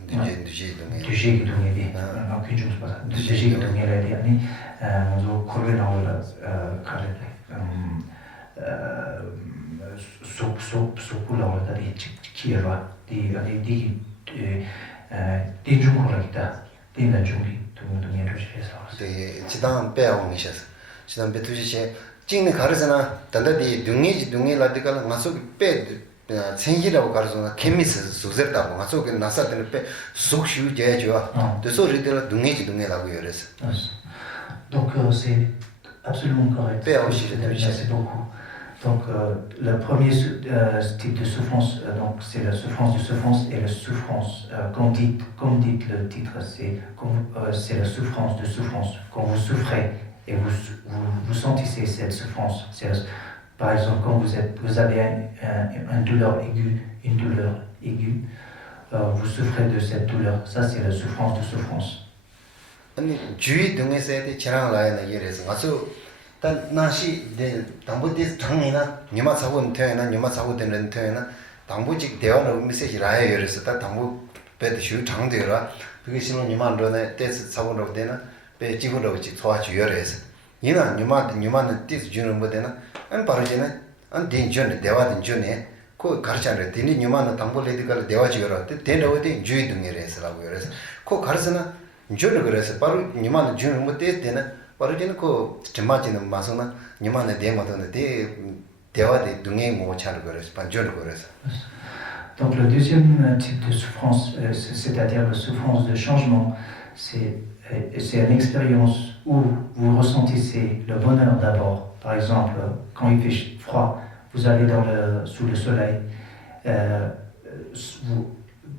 아니 두제기 동의디 균중 봐서 두제기 동의라디 아니 먼저 코르에 나오라 카레 소쿠라오다디 키에라 디 아니 디 디중코라기다 디는 중기 동의를 해서 네 지단 배우니셔서 지단 배투시체 찍는 가르잖아 단다디 동의라디가 마소 빼 생기라고 가르쳐나 케미스 수제다고 가서 그 나사 때는 빼 속슈 제죠. 그래서 리들 동의라고 그랬어. Donc c'est absolument correct. Merci beaucoup. Donc le premier type de souffrance, donc c'est la souffrance de souffrance et la souffrance comme dit le titre, c'est la souffrance de souffrance. Quand vous souffrez et vous sentissez cette souffrance, par exemple, quand vous avez une douleur aiguë, vous souffrez de cette douleur. Ça, c'est la souffrance de souffrance. 아니 주의 등에서 해 지나가야 이래서 가서 단 나시 데 당부디 당이나 니마 사고 태어나 니마 사고 되는 태어나 당부직 대화는 메시지 라야 이래서 다 당부 배드 슈 장되라 그게 신은 니만로네 데스 사고로 되나 배 지구로 지 도와주 이래서 이나 니마는 뜻 주는 뭐 되나 안 바르지네 안 된전에 대화된 전에 그 가르쳐를 되니 니마는 당부레디가 대화 지어라 되는데 주의 등이래서라고 그래서 그 가르쳐나 저를 그래서 바로 니만은 주는 뭐 때는 바로 저는 그 정말지는 마서나 니만의 대마도는 대화의 등에 뭐 차를 그래서 반전을 그래서 Donc le deuxième type de souffrance, c'est-à-dire la souffrance de changement, c'est une expérience où vous ressentissez le bonheur d'abord. Par exemple, quand il fait froid, vous allez sous le soleil,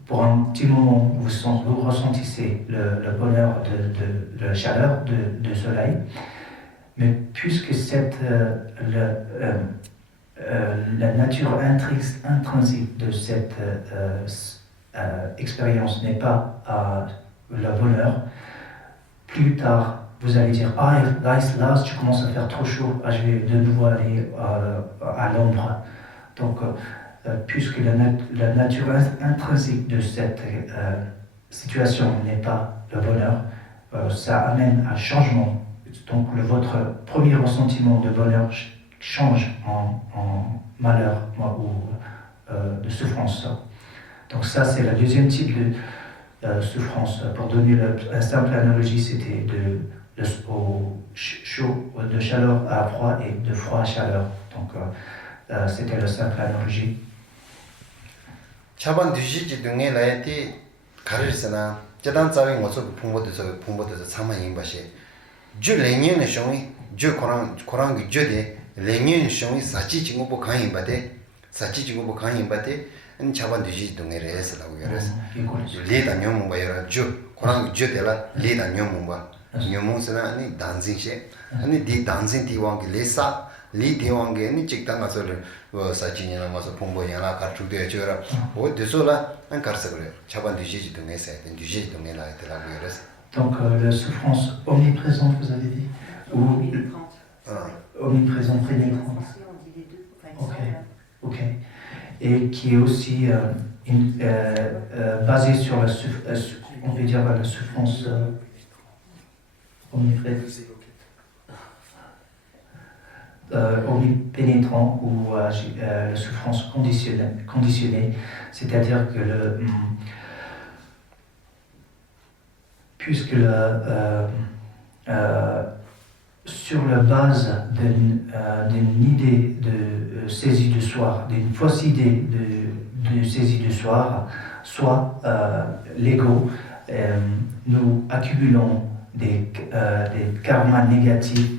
pour un petit moment, vous ressentissez le bonheur de la chaleur du soleil, mais puisque la nature intrinsèque de cette expérience n'est pas le bonheur, plus tard, vous allez dire « Ah, là, tu commences à faire trop chaud, je vais de nouveau aller à l'ombre. » Donc, puisque la nature intrinsèque de cette situation n'est pas le bonheur, ça amène un changement. Donc, votre premier ressentiment de bonheur change en malheur ou de souffrance. Donc ça, c'est le deuxième type de souffrance. Pour donner une simple analogie, c'était de chaleur à froid et de froid à chaleur. Donc c'était la simple analogie. 차반 뒤지지 등에 라이티 가르스나 재단 자위 모습 풍부도서 상만 임바시 주 레니는 쇼이 주 코랑 그 주데 레년 쇼이 사치 친구보 강인 바데 사치 친구보 강인 바데 안 차반 뒤지 동네에서라고 그래서 리다 녀몽 바여라 주 코랑 주데라 리다 녀몽 바 녀몽스나 아니 단징셰 아니 디 단징 디왕게 레사 리 디왕게 아니 직당 가서를 사치니나 마서 봉보야나 가축되어 줘라 오 되소라 안 가르쳐 그래 차반 뒤지 동네에서 뒤지 동네라 했더라고 그래서 Donc la souffrance omniprésente, vous avez dit? Ou omniprésente, pénétrante. On dit les deux. Ok, ok. Et qui est aussi basée sur la on peut dire la souffrance omnipénétrant ou la souffrance conditionnée, c'est-à-dire que puisque sur la base d'une idée de saisie du soir, d'une fausse idée de saisie du soir, soit l'ego, nous accumulons des karmas négatifs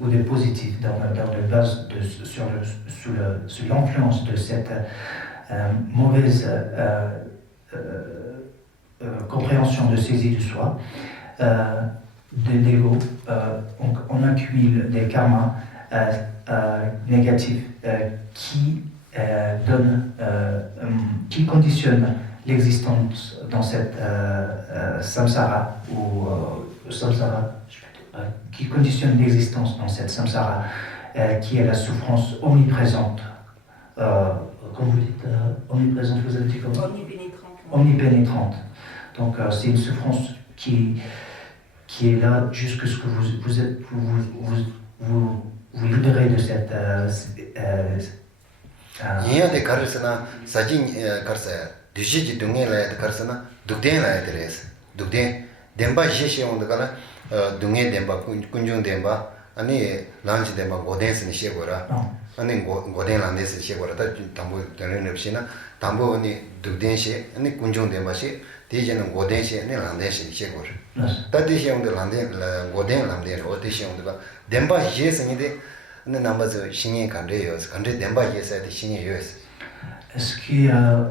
ou des positifs dans la base sous l'influence de cette mauvaise compréhension de saisie du soi, de l'ego, on accumule des karmas négatifs qui conditionnent l'existence dans cette samsara ou samsara, qui conditionne l'existence dans cette samsara, qui est la souffrance omniprésente. Comme vous dites, omniprésente, vous avez dit comment? Omnipénétrante. Omnipénétrante. Donc c'est une souffrance qui est là jusqu'à ce que vous libérez de cette 이야 데 가르스나 사진 가르사 뒤지지 동네라 가르스나 독대라 드레스 독대 덴바 제시 온다가나 동네 덴바 군중 덴바 아니 란치 덴바 고덴스니 셰고라 아니 고덴 란데스 셰고라 다 담보 되는 없이나 담보 아니 독덴시 아니 군중 덴바시 대제는 고덴시 아니 란데시 셰고라 다 대시 온다 란데 고덴 란데 어디시 온다가 덴바 제스니데 Est-ce qu'il y a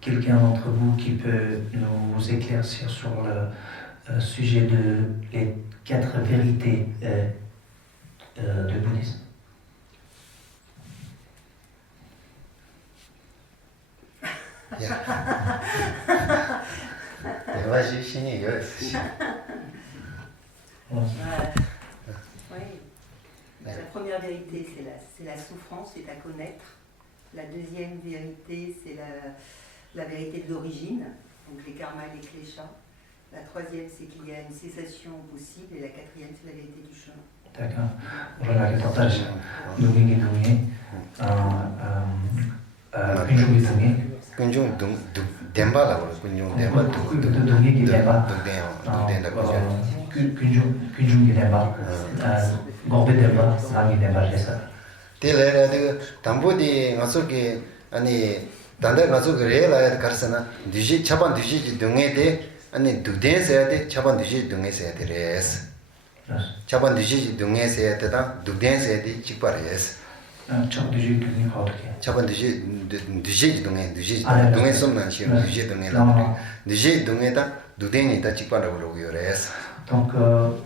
quelqu'un d'entre vous qui peut nous éclaircir sur le sujet de les 4 vérités de bouddhisme? La première vérité, c'est la souffrance, c'est à connaître. La deuxième vérité, c'est la vérité de l'origine, donc les karmas et les kleshas. La troisième, c'est qu'il y a une cessation possible. Et la quatrième, c'est la vérité du chemin. D'accord. Voilà, que partage dungi dungi, kunjungi dungi. Kunjung demba la kunjung demba dungi demba. Kunjungi demba. Gorbe demba, rangi demba desa. Telera de tambodi ngasoke ani danda ngasoke rela karsana diji chaban diji dungi de ani duden sayade chaban diji dungi sayade res. chaban diji dungi sayade da duden sayade chikpares. Chaban diji dungi khotke. chaban diji dungi somnan shi diji dungi la. Diji dungi da dudeni da chikpara bologu res. Donc,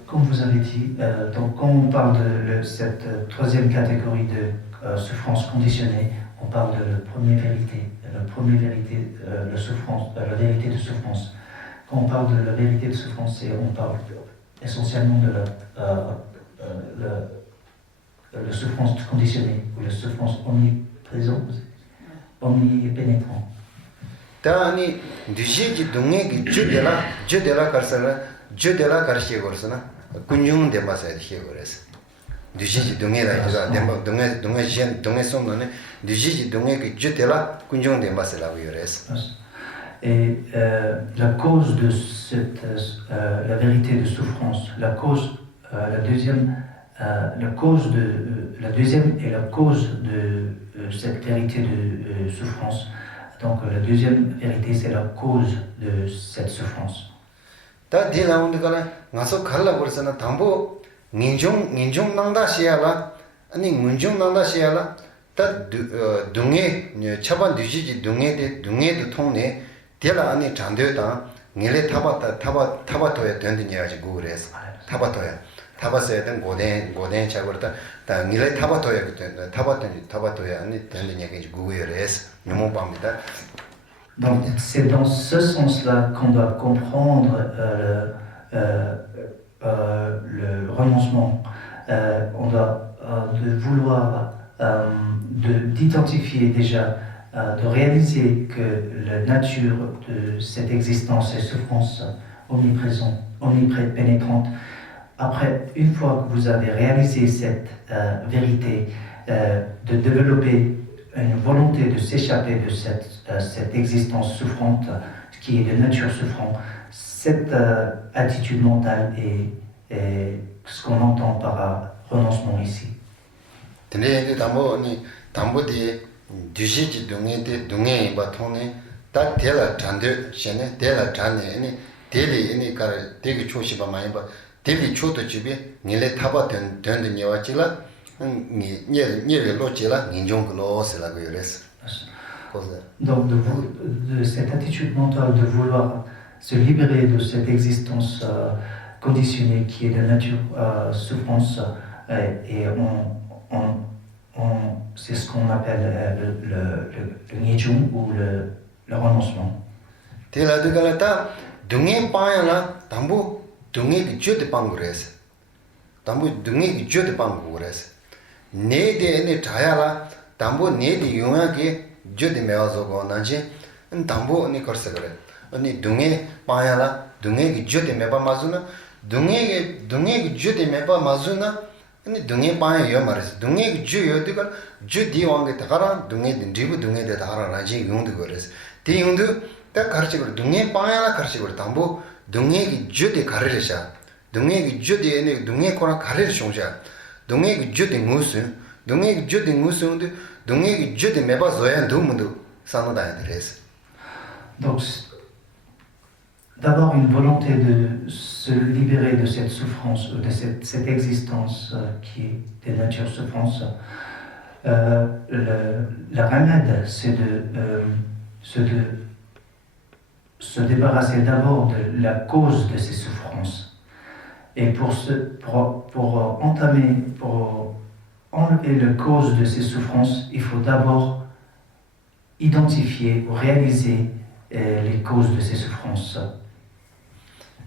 comme vous avez dit, donc, quand on parle de cette troisième catégorie de souffrance conditionnée, on parle de la première vérité, la souffrance, la vérité de souffrance. Quand on parle de la vérité de souffrance, on parle essentiellement de la souffrance conditionnée ou la souffrance omniprésente, omnipénétrante. Tani diji dungi judela karsana judela karshi gorsana kunjung demba sa dhi gores diji dungi la jula demba dungi somnane diji dungi ki judela kunjung demba sa la gores. Et la cause de la vérité de souffrance, la deuxième est la cause de cette vérité de souffrance. Donc la deuxième vérité, c'est la cause de cette souffrance. Ta dila undikala ngaso khalla borsana thambo ninjong nangda shiala 아니 문중 난다 시야라 다 동해 차반 뒤지지 동해도 통네 대라 안에 잔되다 내래 타바토야 된다니 가지고 그래서 타바서야 된 고대 작업다 다 내래 타바토야 그때 타바토야 안에 된다니 가지고 그래서 너무 봅니다. Donc c'est dans ce sens-là qu'on doit comprendre le renoncement. On doit de vouloir d'identifier déjà, de réaliser que la nature de cette existence est souffrance omniprésente, pénétrante. Après, une fois que vous avez réalisé cette vérité, de développer une volonté de s'échapper de cette existence souffrante, qui est de nature souffrante, cette attitude mentale est ce qu'on entend par renoncement ici. 근데 담보디 뒤지지 동해 바통네 다 대라 잔데 셴네 대라 잔네 아니 대리 아니 가 되게 초시바 많이 봐 대리 초도 집에 니레 타바 된데 녀와지라 니레 로지라 인종글로스라고 이랬어. Donc de cette attitude mentale de vouloir se libérer de cette existence conditionnée qui est de nature souffrance et c'est ce qu'on appelle le Nijung ou le renoncement. 대라드가라다 동해 빠야라 담보 동해 주드 방구레스 담보 동해 주드 방구레스 네데네 자야라 담보 네디 용하게 주드 메와서고 나지 담보 니 거서 그래 아니 동해 빠야라 동해 주드 메바 마주나 동해 주드 메바 마주나 아니 동해 빠야 요 말이스 동해 주 요디가 주디 왕게 다가라 동해 디부 동해 데 다가라 나지 용도 그래서 디 용도 딱 가르치고 동해 빠야라 가르치고 담보 동해 주디 가르르샤 동해 주디 에네 동해 코라 가르르 쇼샤 동해 주디 무슨 동해 주디 무슨데 동해 주디 메바 조야 도문도 산노다 인터레스. Donc d'avoir une volonté de se libérer de cette souffrance, de cette existence qui est de nature souffrance, la remède, c'est de se débarrasser d'abord de la cause de ces souffrances. Et pour enlever la cause de ces souffrances, il faut d'abord identifier ou réaliser les causes de ces souffrances.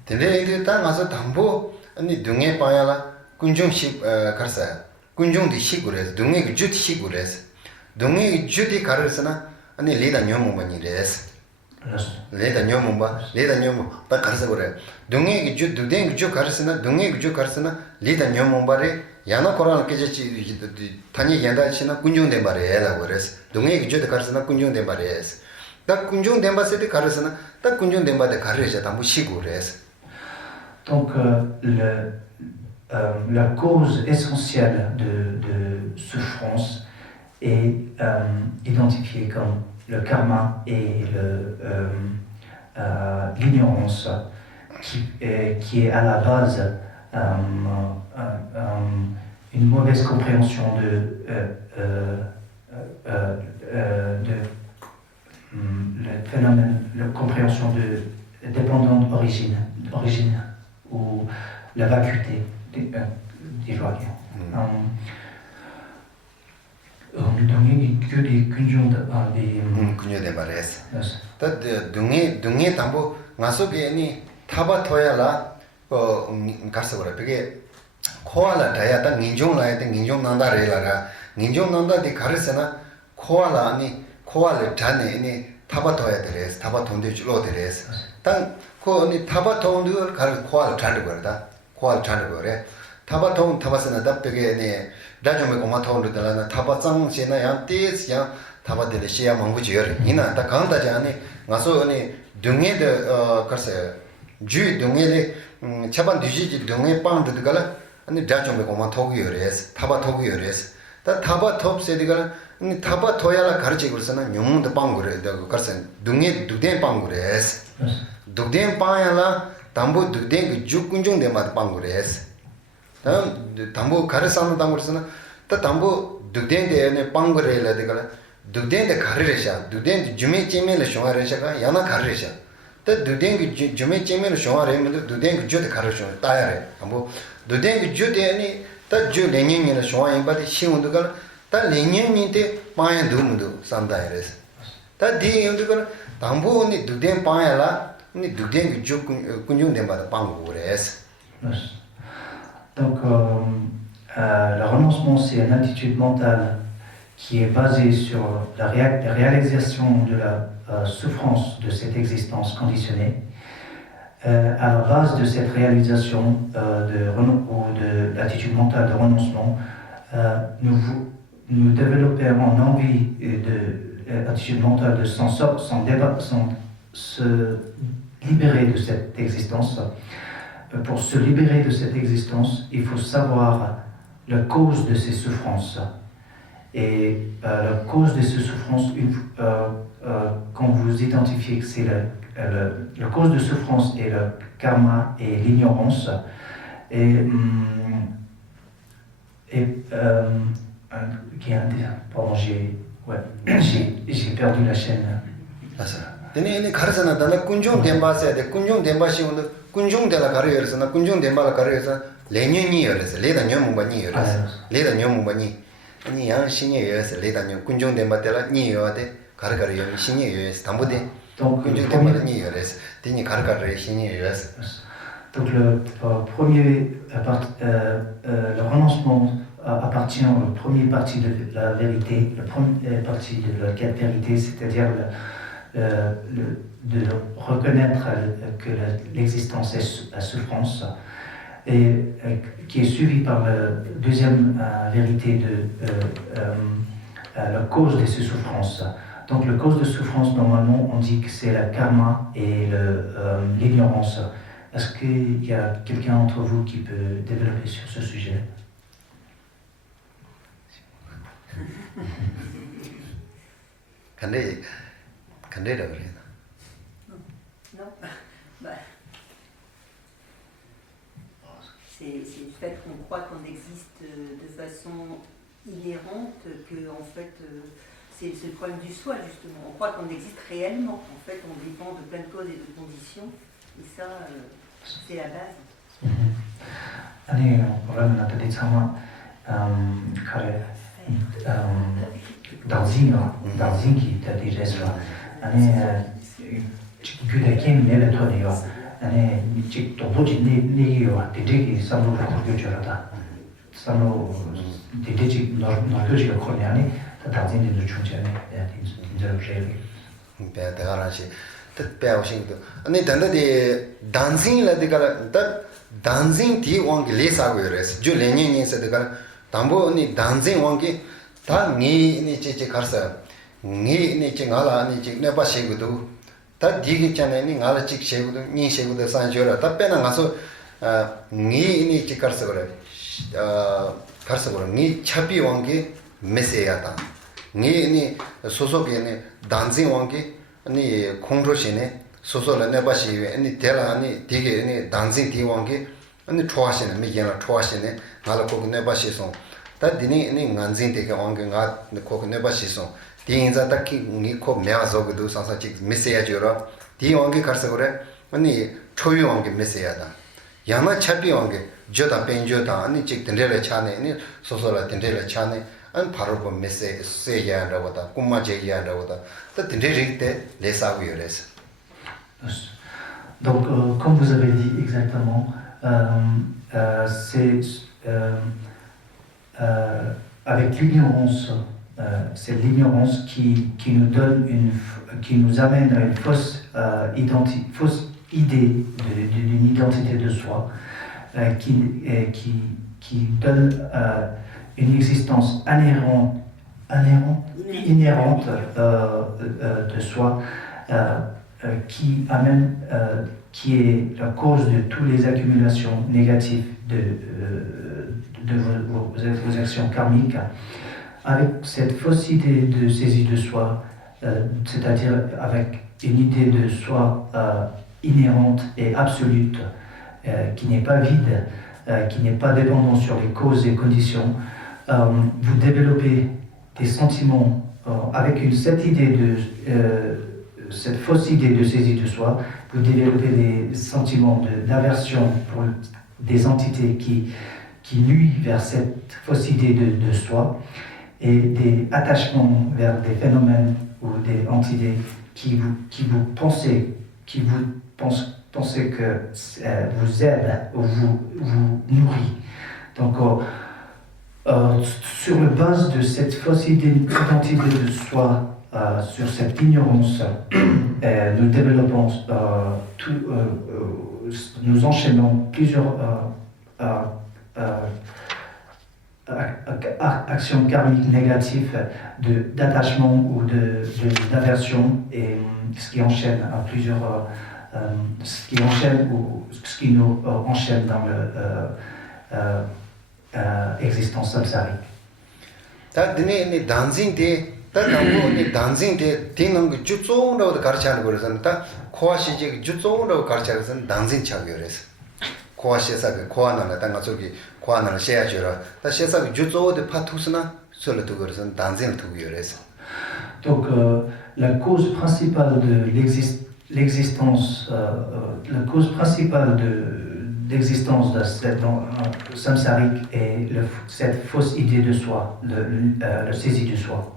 근데 딱 가서 담보 아니 동해 빠야라 군중식 가르사야 군중디 시구레스 동해 주디 시구레스 동해 주디 가르스나 아니 레다 녀모만이레스 레다 녀모 딱 가르사 그래 동해 주 두댕 주 가르스나 동해 주 가르스나 레다 녀모바레 야나 코란 깨제치 타니 연다치나 군중데 말에라 그래스 동해 주디 가르스나 군중데 말에스 딱 군중데 말세데 가르스나 딱 군중데 말에 가르자 담보 시구레스. Donc la cause essentielle de souffrance est identifiée comme le karma et l'ignorance qui est à la base une mauvaise compréhension le phénomène, la compréhension de dépendante d'origine ou la vacuité des joies. Donc, que des kunjung kunjung bares. Tad dunge tambo ngasoge ni thaba thoyala karsa bora pege khoala daya ta ninjong la te ninjong nanda re la ra ninjong nanda de karsena khoala ni khoala jane ni thaba thoya deres thaba thonde chulo deres tan ko ni thaba thondu kar khoala chande gorda khoala chande gore thaba thon thabasena da pege ni 다좀에 고마 타운도 달라나 타바짱 제나 양띠스 양 타바데레 시야 망구지여 이나 다 강다지 아니 가서 아니 등에데 글쎄 주 등에데 차반 뒤지지 등에 빵도 들어가라 아니 다좀에 고마 토기여레스 타바 토기여레스 다 타바 톱세디가 아니 타바 토야라 가르치 그러서나 용문도 빵고래 글쎄 등에 두대 빵고레스 두대 빵야라 담보 두대 그 죽군중데 맛 빵고레스 담보 가르사는 담고서나 다 담보 두덴데 빵거래라 되가 두덴데 가르레샤 두덴 주메 찌메를 쇼아레샤가 야나 가르레샤 다 두덴 주메 찌메를 쇼아레면 두덴 주데 가르쇼 따야래 뭐 두덴 주데니 다 주레닝이나 쇼아인 바디 시운도가 다 레닝인데 빠야 두문도 산다이레스 다 디운도가 담보니 두덴 빠야라 니 두덴 주 군중된 바다 빵고레스. Donc, le renoncement, c'est une attitude mentale qui est basée sur la réalisation de la souffrance de cette existence conditionnée. À la base de cette réalisation ou de l'attitude mentale de renoncement, nous développons une envie de l'attitude mentale de se libérer de cette existence. Pour se libérer de cette existence, il faut savoir la cause de ces souffrances. Et la cause de ces souffrances, quand vous identifiez que c'est la cause de souffrance est le karma et l'ignorance. Pardon, j'ai perdu la chaîne. Tene 가르잖아. 나는 군중 덴바스야 돼. 군중 덴바시 오늘 군중 데라 가르여서 나 군중 덴바라 가르여서 레년이여서 레다녀문바니여서 레다녀문바니 아니 양 신이여서 레다녀 군중 덴바 데라 니여데 가르가르여 신이여서 담보데 군중 덴바라 니여서 데니 가르가르 신이여서. Donc le renoncement appartient au premier parti de la vérité, le premier parti de la quête vérité, c'est-à-dire de reconnaître que l'existence est la souffrance, et qui est suivi par la deuxième vérité de la cause de ces souffrances. Donc la cause de souffrance, normalement, on dit que c'est la karma et l'ignorance. Est-ce qu'il y a quelqu'un d'entre vous qui peut développer sur ce sujet? Non. C'est le fait qu'on croit qu'on existe de façon inhérente, que en fait c'est le problème du soi justement. On croit qu'on existe réellement. En fait, on dépend de plein de causes et de conditions. Et ça, c'est la base. 아니, 그러면 나한테 참아 danzingi tadi reswa ane gyuda kem nele toniyo ane chik toboji niyo didigi samlo korgyo jorata samlo didigi norgyoji korni ane ta danzingi nu chunchane dinzero jeli 배다가라시 뜻배우신도 아니 단다디 단싱라디가 다 단싱 디왕기 레사고 이래서 주 레니니스데가 담보 아니 단싱 왕기 다 니니 제제 가서 니니 징알아 니 징네 바시고도 다 디기 전에 니 알아 직 셰고도 니 셰고도 산조라 다 빼나 가서 니니 직 가서 그래 가서 그래 니 차비 왕기 메세야다 니니 소소비네 단징 왕기 아니 공로시네 소소라 네바시 아니 데라 아니 디게 아니 단징 디 왕기 아니 좋아하시네 미게나 좋아하시네 나라고 네바시송 다 디니 아니 간징 되게 왕기가 코 네바시송 디인자 딱히 니코 메아서고도 상사직 메세야죠라 디 왕기 가서 그래 아니 초유 왕기 메세야다 야마 차비 왕기 저다 벤조다 아니 직 덴레레 차네 아니 소소라 덴레레 차네 안 바로 그 메세 세야라고다 꿈마제야라고다 또 딘데릭때 레사고요레스. Donc comme vous avez dit exactement, c'est avec l'ignorance, c'est l'ignorance qui nous donne qui nous amène à une fausse idée d'une identité de soi, qui donne une existence inhérente de soi, qui amène, qui est la cause de toutes les accumulations négatives de vos actions karmiques. Avec cette fausse idée de saisie de soi, c'est-à-dire avec une idée de soi inhérente et absolue, qui n'est pas vide, qui n'est pas dépendant sur les causes et conditions, vous développez des sentiments avec cette idée cette fausse idée de saisie de soi, vous développez des sentiments d'aversion pour des entités qui nuisent vers cette fausse idée de soi et des attachements vers des phénomènes ou des entités qui vous pensez que vous aident ou vous nourrit. Donc, sur la base de cette fausse identité de soi, sur cette ignorance, nous développons, nous enchaînons plusieurs actions karmiques négatives d'attachement ou d'aversion, et ce qui enchaîne à plusieurs, ce qui enchaîne ou ce qui nous enchaîne dans l'existence samsarique. 다당고 되는 그 주종으로 가르치는 거라서 다 코아시지 주종으로 가르치는 당진 차별에서 코아시에서 그 코아나나 당가 저기 코아나나 셔야죠. 다 셔서 주종의 파투스나 솔로도 그래서 당진을 두고 열에서. Donc la cause principale de l'existence la cause principale d'existence de cette samsarique est cette fausse idée de soi, la saisie de soi.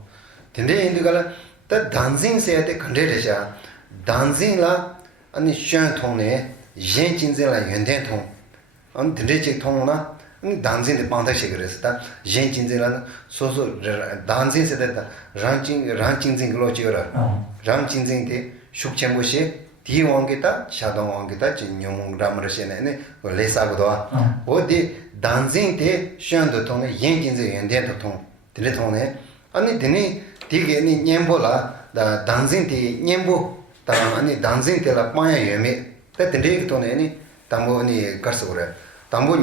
근데 인디가라 다 단징세한테 컨데르샤 단징라 아니 쉔통네 옌진제라 연대통 안 드레지 통나 아니 단징의 방다시 그랬다 옌진제라는 소소 단징세다 랑징징 글로지어라 랑징징데 숙쳔고시 디왕게다 샤동왕게다 진용ung 라머르시네 레사고도 어디 단징데 쉔도 통네 옌진제 연대도 통 드레통네 아니 드니 디게 니 냠보라 다 단징티 냠보 다 아니 단징테라 빠야 예메 때 드레토네니 담보니 가스고래 담보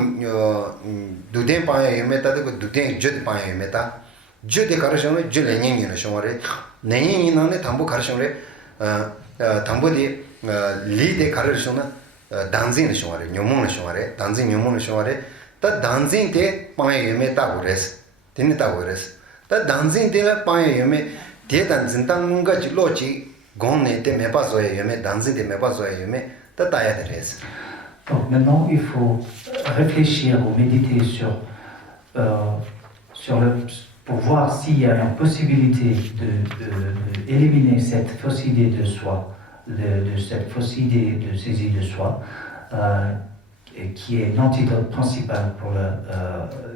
두데 빠야 예메 따데 두데 쯧 빠야 예메다 쯧데 가르셔네 쯧레니니는 쇼마레 네니니나네 담보 가르셔네 담보디 리데 가르셔나 단징의 쇼마레 뇽몽의 쇼마레 단징 뇽몽의 쇼마레 다 단징테 빠야 예메 따고레스 드니 따고레스 다 단징데라 빠야 예메 대단 진당문가 지로지 공네 때 메바소에 예메 단징데 메바소에 예메 다 따야 되레스. Donc maintenant il faut réfléchir ou méditer pour voir s'il y a une possibilité d'éliminer cette fausse idée de soi, de cette fausse idée de saisie de soi, qui est l'antidote principal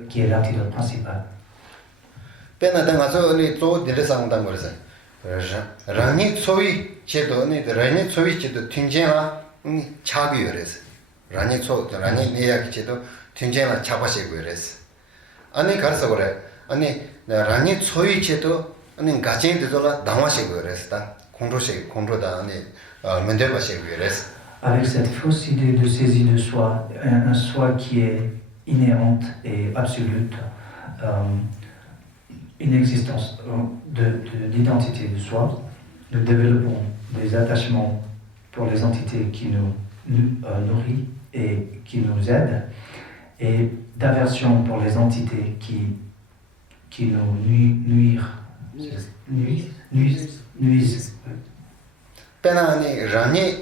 qui est l'antidote principal. 배나당아서 니 또 데레상당 거라서 라니 소위 제도니 라니 소위 제도 튕제나 차비여레스 라니 내야기 제도 튕제나 차바시고여레스 아니 가르서 그래 아니 라니 소위 제도 아니 가진데도라 당화시고여레스다 공로다 아니 mendeba시고여레스 Avec cette fausse idée de saisie de soi, un soi qui est inhérente et absolue, une existence d'identité de soi, nous développons des attachements pour les entités qui nous nourrissent et qui nous aident, et d'aversion pour les entités qui nous nuisent. Penani rani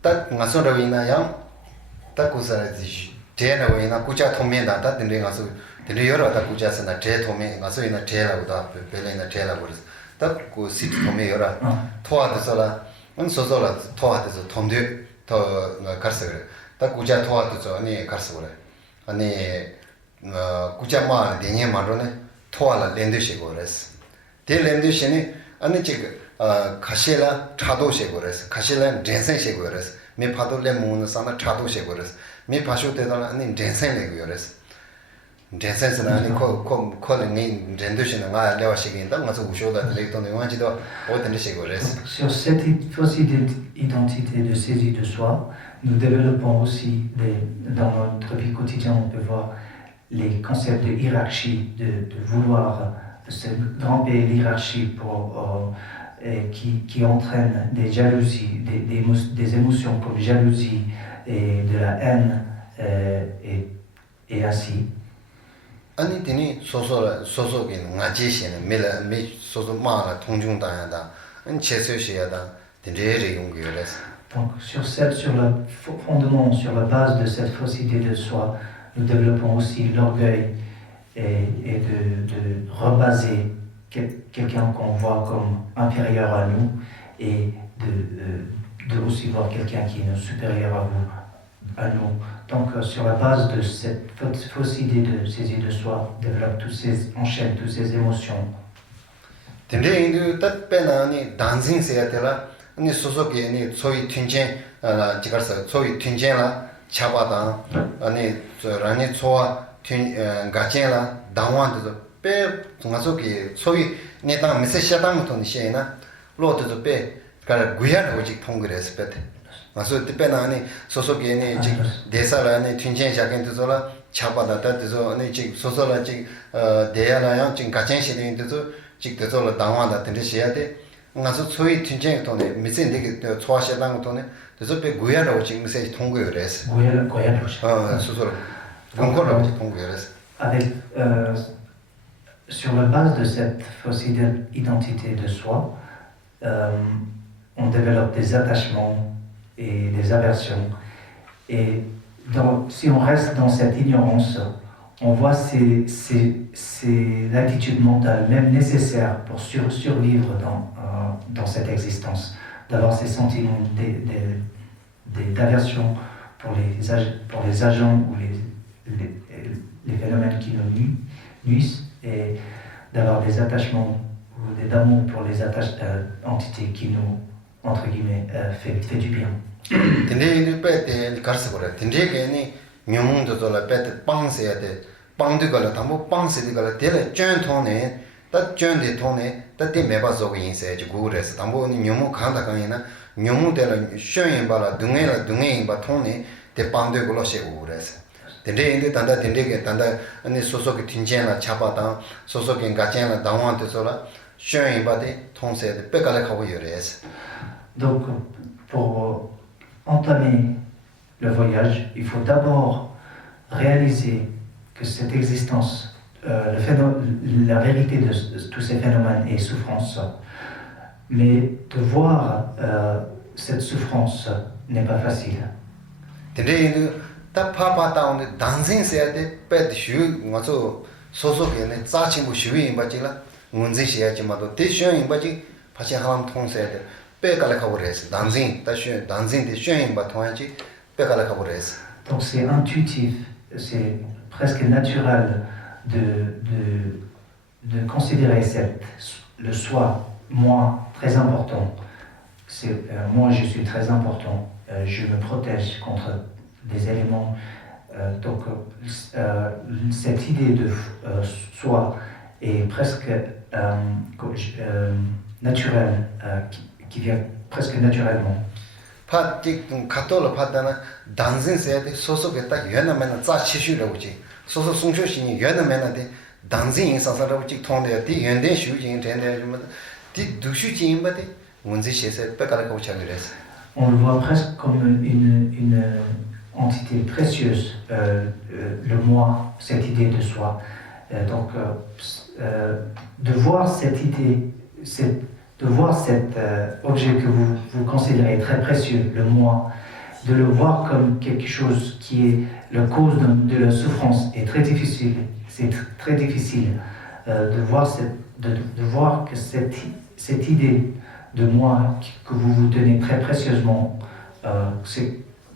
tak ngasorawina yang takusaraji tenawina kucha thomenda ta dinde ngaso dinde yoro ta kucha sana te thome ngaso ina tela uda pelena tela boris ta ku sit thome yora thoa de sala un sozola thoa de thomde to karsagre ta kucha thoa de so ani karsagre ani kucha ma denye marone thoa la lende shegores te lende shene ani chig 가실라 차도시고레스 가실라 젠센시고레스 미 파도레 모는 사나 차도시고레스 미 파쇼테다 아니 젠센레고레스 젠센스나 아니 콜링 젠도시나 가 레와시긴다 가서 우쇼다 레이톤에 완지도 오던시고레스 Sur cette fausse identité de saisie de soi, nous développons aussi dans notre vie quotidienne, on peut voir les concepts de hiérarchie, de vouloir se grimper l'hiérarchie pour qui entraîne des jalousies, des émotions comme jalousie et de la haine et ainsi. 아니 되니 소소게 나지시는 메 소소 마라 통중다야다 은 제수시야다 된제리 용기래서 Donc sur le fondement, sur la base de cette fausse idée de soi, nous développons aussi l'orgueil et de rebaser quelqu'un qu'on voit comme inférieur à nous et de aussi voir quelqu'un qui est supérieur à nous. Donc sur la base de cette fausse idée de saisie de soi, enchaîne toutes ces émotions. 된제인도 뜻배나니 단신세야텔라 아니 소소게 아니 소위 튠젠 지가서 소위 튠젠라 차바다 아니 저라니 소와 튠 가젠라 당완도 빼 동아소게 소위 내당 메시샤당부터 시에나 로드도 빼 가라 구야로 오직 통그레스 빼 마소 뜻배나니 소소게 아니 지 대사라니 튠젠 자겐도라 차바다 뜻도 아니 지 소소라 지 대야라요 지 가젠 시대인도 직대적으로 당황하다 된듯이야 돼. 가서 소위 튕쟁이 돈에 미친 되게 초하시다는 돈에 그래서 배 구야라고 지금 메시지 통고를 했어. 구야라고. 수소로 공고라고 통고를 했어. Avec sur la base de cette fausse identité de soi, on développe des attachements et des aversions. Et si on reste dans cette ignorance, on voit ces attitudes mentales, même nécessaires pour survivre dans cette existence, d'avoir ces sentiments d'aversion pour les agents ou les phénomènes qui nous nuisent, et d'avoir des attachements ou d'amour pour les entités qui nous, entre guillemets, fait du bien. 빵들거라 담보 빵세들거라 대래 쩐통네 다 쩐데 통네 다때 매바서 인세 구레스 담보니 뇽모 간다 간이나 뇽모들 셔인 바라 등에라 바 통네 대 빵들거라 셰구레스 된데인데 단다 된데게 단다 아니 소소게 틴젠라 차바다 소소게 가젠라 당완데서라 셔인 바데 통세데 빼가래 가고 요레스. Donc pour entamer le voyage, il faut d'abord réaliser que cette existence, la vérité de tous ces phénomènes et souffrances, mais de voir cette souffrance n'est pas facile. Donc c'est intuitif, c'est presque naturel de considérer le soi, moi, très important. Moi, je suis très important. Je me protège contre des éléments. Donc, cette idée de soi est presque naturelle, qui vient presque naturellement. 파틱 카톨로 파다나 단신세데 소소게 딱 연나면 짜치슈라고지 소소 송쇼신이 연나면데 단신 인사사라고지 통데 디 연대 슈진 텐데 디 두슈진바데 문지셰세 빼가라고 차그레스. On le voit presque comme une entité précieuse, le moi, cette idée de soi. Donc, de voir cette idée, de voir cet objet que vous considérez très précieux, le moi, de le voir comme quelque chose qui est la cause de la souffrance est très difficile. C'est très difficile de voir que cette idée de moi que vous tenez très précieusement,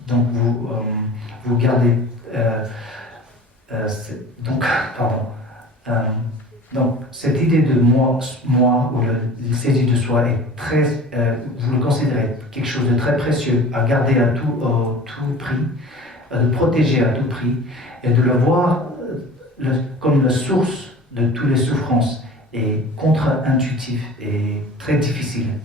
donc vous gardez. Donc cette idée de moi ou le saisie de soi est très, vous le considérez quelque chose de très précieux à garder à tout prix, de protéger à tout prix, et de le voir comme la source de toutes les souffrances est contre-intuitif et très difficile.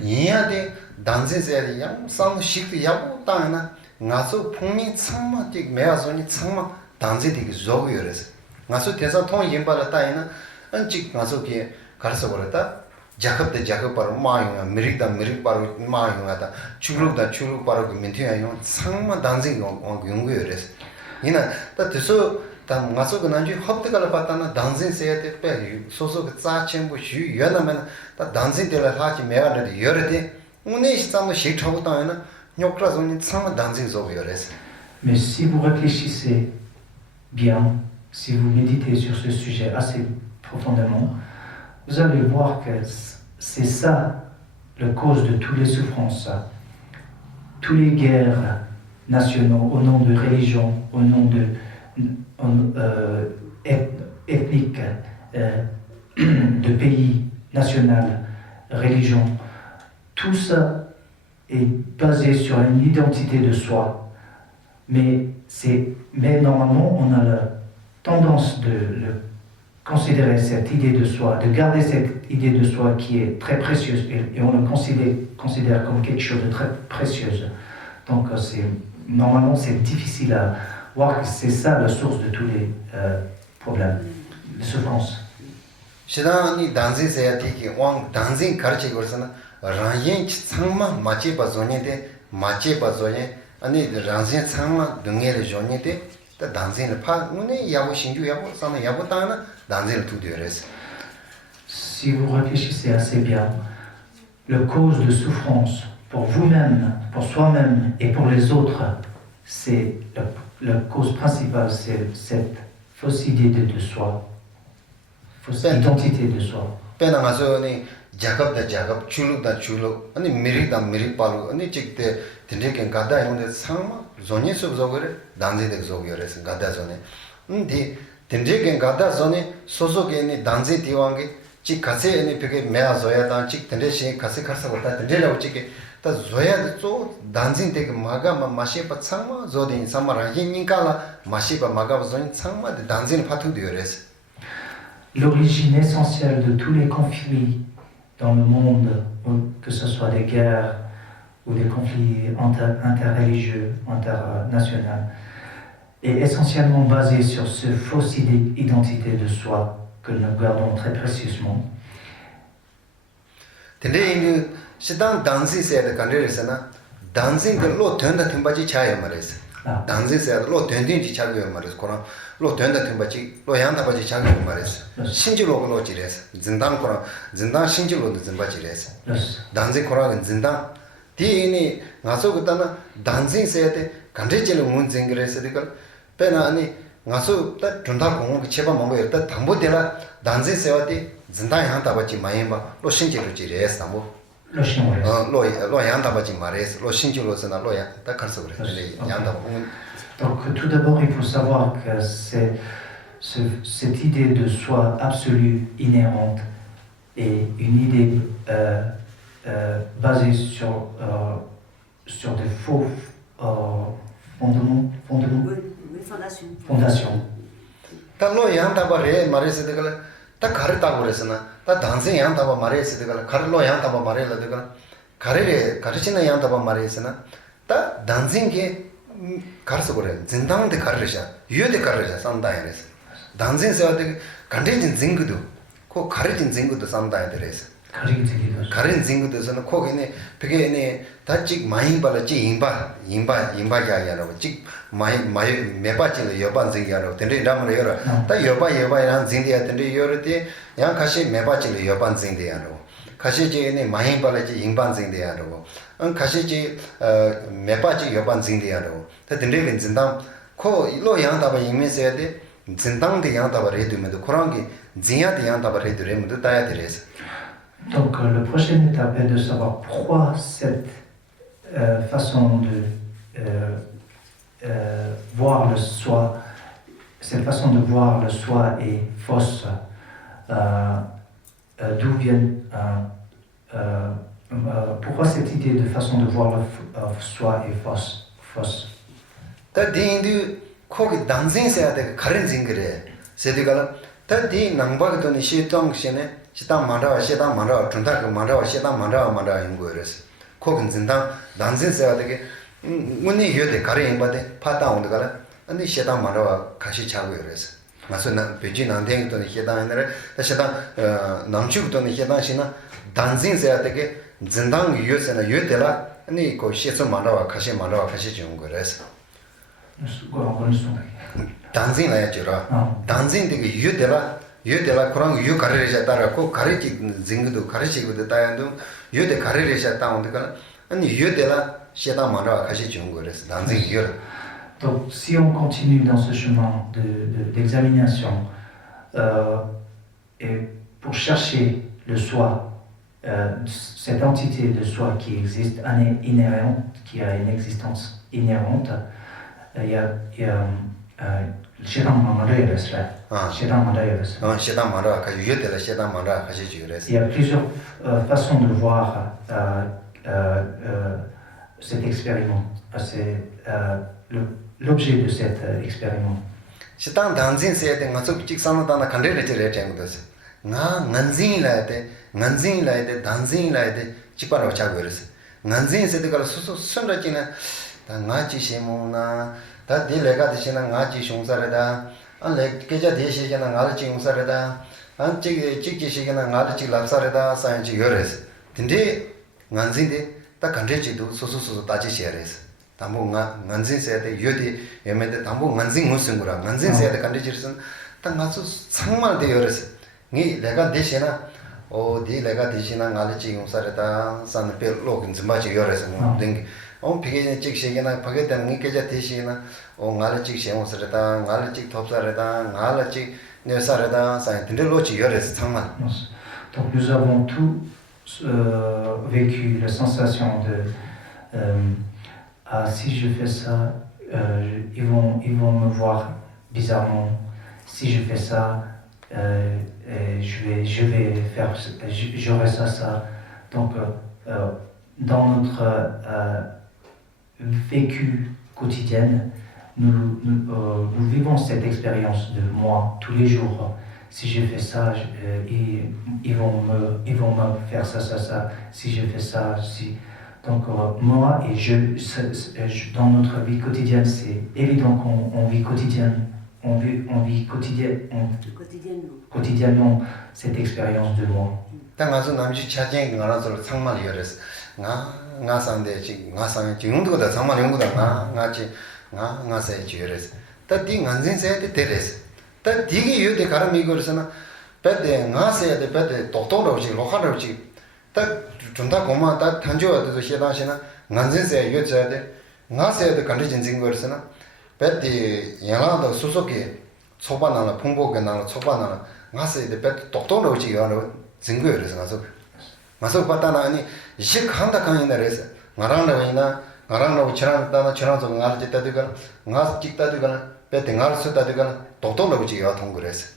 이야데 단세세리 양 상식이 야고 땅나 나서 풍미 창마틱 매아소니 창마 단세되게 조고요레스 나서 대사 통 임바라 따이나 안직 나서게 가르쳐 버렸다 자급대 자급바로 마용아 미릭다 미릭바로 마용아다 추룩다 추룩바로 민티야요 창마 단세 연구요레스 이나 다 대서 다 ngaso 그 난주 합득을 받다나 단신 세야데 빼 소소 그 짜첨부 주 연하면 다 단신 때라 하지 매가데 열데 오늘 시장도 시차고 따나 녀크라서니 참 단신 소비어레스. Mais si vous réfléchissez bien, si vous méditez sur ce sujet assez profondément, vous allez voir que c'est ça la cause de toutes les souffrances. Toutes les guerres nationales au nom de religion, au nom de ethnique, de pays, national, religion, tout ça est basé sur une identité de soi. Mais normalement, on a la tendance de considérer cette idée de soi, de garder cette idée de soi qui est très précieuse, et on le considère comme quelque chose de très précieuse. Donc normalement, c'est difficile à voir que c'est ça la source de tous les problèmes, les souffrances. 시다니 단신 세야티기 왕 단신 가르치고 그래서는 라인 창마 마치 바존인데 마치 바존에 아니 단신 창마 등에를 존인데 다 단신을 파 오늘 야고 신주 야고 산에 야고 따나 단신을 두드려서 Si vous réfléchissez assez bien, la cause de souffrance pour vous-même, pour soi-même et pour les autres, c'est la cause principale, c'est cette fausse idée de soi, fausse identité de soi. 빼나 가서니 작업다 작업 출룩다 출룩 아니 미리다 미리 발로 아니 직때 된대게 가다 이런데 상마 존예서 저거를 단지대 저거래서 가다 전에 근데 된대게 가다 전에 소속에니 단지 디왕게 직 가세에니 벽에 매아서야 단직 된대시 가세 가서 왔다 된대라고 찍게 다 조야 또 단진대 그 마가 마시바 상마 조딘 상마라 힘니까라 마시바 마가 존 상마 단진 파투디어래서 L'origine essentielle de tous les conflits dans le monde, que ce soit des guerres ou des conflits interreligieux, internationaux, est essentiellement basée sur cette fausse identité de soi que nous gardons très précieusement. 근데 시당 단지세의 간데르스나 단진들로 된다 템바지 차야 말이스. 단지세로 된딘지 차고요 말이스. 그럼 로 된다 템바지 로 양다바지 차고요 말이스. 신지로로 지레스. 진당 그럼 진당 신지로도 진바지레스. 단지 그러면 진당 디니 나서 그다나 단지세의 간데지를 문쟁그레스니까 배나 아니 나서 딱 준다 공부 제발 뭐야 딱 담보되라 단지세와디 진당 양다바지 마이마 로 신지로 지레스 담보 Donc tout d'abord, il faut savoir que c'est cette idée de soi absolue, inhérente, et une idée basée sur des faux fondations. 다 가르다고 그랬으나 다 단생 양다바 말했으니까 가르로 양다바 말해라다가 가르레 가르치는 양다바 말했으나 다 단생게 가르서 그래 진당데 가르샤 유여데 가르샤 산다이레스 단생서데 간데진 징구도 코 가르진 징구도 산다이레스 가른 징구도서는 코기네 그게네 다직 많이 발지 임바야야라고 직 많이 매바지를 여반 징야라고 근데 라면 열어 다 여바이란 징디야 근데 열어때 양 가시 매바지를 여반 징디야라고 가시지네 많이 발지 임반 징디야라고 가시지 매바지 여반 징디야라고 다 근데 진당 코 일로 양다바 임면서야 돼 진당데 양다바 레드면도 그런게 진야데 양다바 레드면도 따야 되레스 Donc la prochaine étape est de savoir pourquoi cette façon de voir le soi, cette façon de voir le soi est fausse. D'où vient pourquoi cette idée de façon de voir le soi est fausse. 다딘디 코기 단생세야데 가른 징그레 세디가 다디 남바도니 시동시네 시당 만라와 준다그 만라와 시당 만라와 인고여스 코근 진당 단신세가 되게 문이 여대 가르인 바데 파다 온다가 아니 시당 만라와 같이 자고 여스 맞으나 베지 난댕도니 시당이네 시당 남축도니 시당시나 단신세가 되게 진당 유여세나 유여들라 아니 고 시서 만라와 같이 지운 거여스 danzin la jura danzin de yudela kurang yu kareresha tara ko karechi zingudu karechi gudu tayandu yude kareresha taundu kana ani yudela sheta mara kashi chungores danzin yur. Donc, si on continue dans ce chemin d'examination et pour chercher le soi, cette entité de soi qui existe, inhérente, qui a une existence inhérente, il y a il y a plusieurs façons de voir cet expériment, l'objet de cet expériment. Shitang danzin seyate ngatsuk chik sanatana kandere chire chengudos. Nganzin laite danzin laite chiparo chagores. Nganzin seyate kala susu sunra china ta ngachi shemuna ta dilega dishina ngachi shungsareda an le keja deshi jana ngalchi shungsareda an chik shigena ngalchi lapsareda sayanchi yores. Tinde nganzin de ta kandere chidu susu tachi sheres. 담보 nganzin 세대 요디 예메데 담보 nganzin 무슨구라 nganzin 세대 간디지르선 딱 맞서 상말 되어서 니 내가 대신나 디 내가 대신나 알지 용사르다 산에 별로긴 좀 맞지 여래서 등 비게 찍시게나 파게 되는 게 계좌 대신나 알지 시용사르다 알지 톱사르다 알지 녀사르다 산 딘들로치 여래서 상말. Donc nous avons tous vécu la sensation de si je fais ça, ils vont me voir bizarrement. Si je fais ça, je vais faire, j'aurai ça. Donc, dans notre vécu quotidien, nous vivons cette expérience de moi tous les jours. Si je fais ça, ils vont me faire ça. Si je fais ça, Donc moi et dans notre vie quotidienne, c'est évident qu'on vit quotidiennement cette expérience de moi. 준다 고마 다 탄조와도 시다시나 난진세 요자데 나세도 간리진 징거스나 배디 양라도 수속이 초반하나 풍복에 나나 초반하나 나세데 배 독도로 지요로 징거스 나서 봤다나 아니 식한다 칸이나레서 나랑도 지나다나 지나서 나를 짓다드가 나 찍다드가 배디 나를 쓰다드가 독도로 지요 통그레서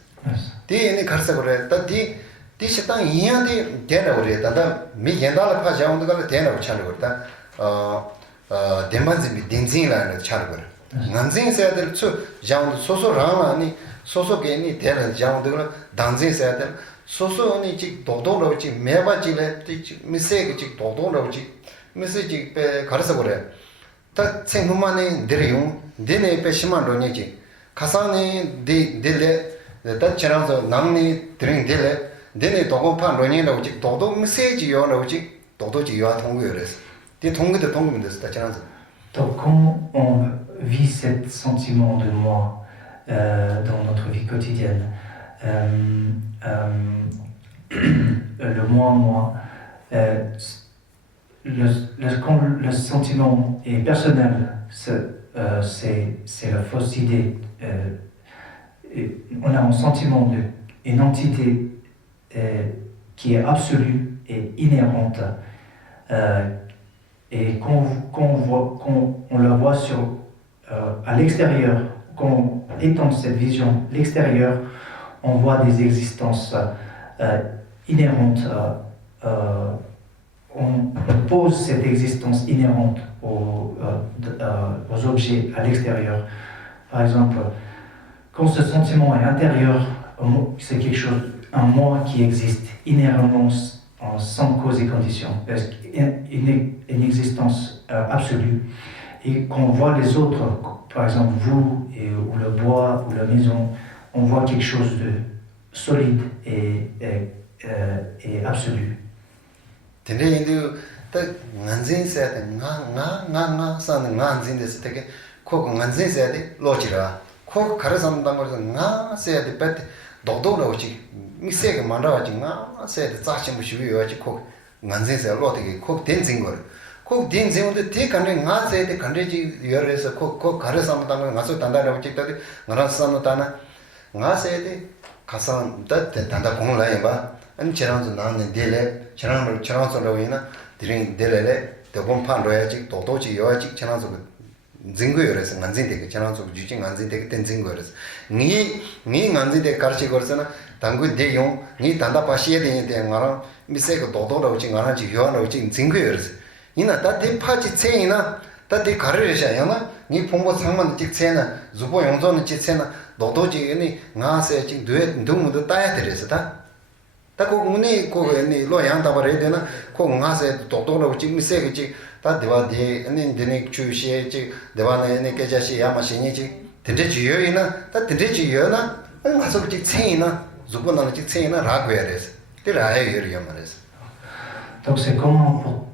디니 가서 그래 다디 디시당 이야디 되나오래 다다 미겐달을 파자운도가 되나오 차르거다 데만지 딘진라는 차르거 난진세들 추 자운도 소소라마니 소소게니 되는 자운도가 단진세들 소소니 직 도도로지 매바지래 미세기 도도로지 미세지 빼 가르쳐 그래 다 생각만에 들이용 되네 빼시만 로니지 가상이 데데 다 지나서 남니 드링 데레 데네 도고판 로니라고 직 도도 메시지 요라고 직 도도지 요한 통구여레스 디 통구도 통구면서 다 지나서. Donc quand on vit cet sentiment de moi dans notre vie quotidienne, le moi, quand le sentiment est personnel, c'est la fausse idée. On a un sentiment d'une entité qui est absolue et inhérente. Et quand on la voit à l'extérieur, quand on étend cette vision, l'extérieur, on voit des existences inhérentes. On pose cette existence inhérente aux objets à l'extérieur. Par exemple, quand ce sentiment est intérieur, c'est quelque chose, un moi qui existe inhéremment sans cause et condition, une existence absolue. Et quand on voit les autres, par exemple vous, ou le bois, ou la maison, on voit quelque chose de solide et absolu. 코 가르삼당 거서 나 세야 배 도도로 오지 미세게 만나지 나 세야 자신 무시위야지 코 만세세 로되게 코 댄징 거 코 댄징인데 대간에 나 세야 간데지 여래서 코 가르삼당 거 나서 단다라고 찍다디 나랑 산노다나 나 세야 가산 단다 공라에 봐 아니 저랑도 나는 델레 저랑서라고 있나 드링 델레레 대본 판로야지 도도지 여야지 저랑서 징고여서 안진되게 저랑서 주진 안진되게 된 징고여서 니 안진되 가르치 거서나 당구 대용 니 단다 파시에 되는데 말아 미세고 도도라고 지 말하지 요하라고 지 징고여서 이나 다대 파지 체이나 다대 가르려셔야나 니 봉보 상만 직체나 주보 용존의 직체나 도도지 니 나세 지 누무도 따야 되려서다 다고 문이 고니 로양다 버려되나 고 나세 도도로 지 미세게 지 다디와디 아니 데니 추시에 지 데와네 네 깨자시 야마시니 지 데데 지요이나 다 데데 지요나 가서 지 체이나 주보나는 지 체이나 라고야레스 데라에 요리야 말레스 Donc c'est comment,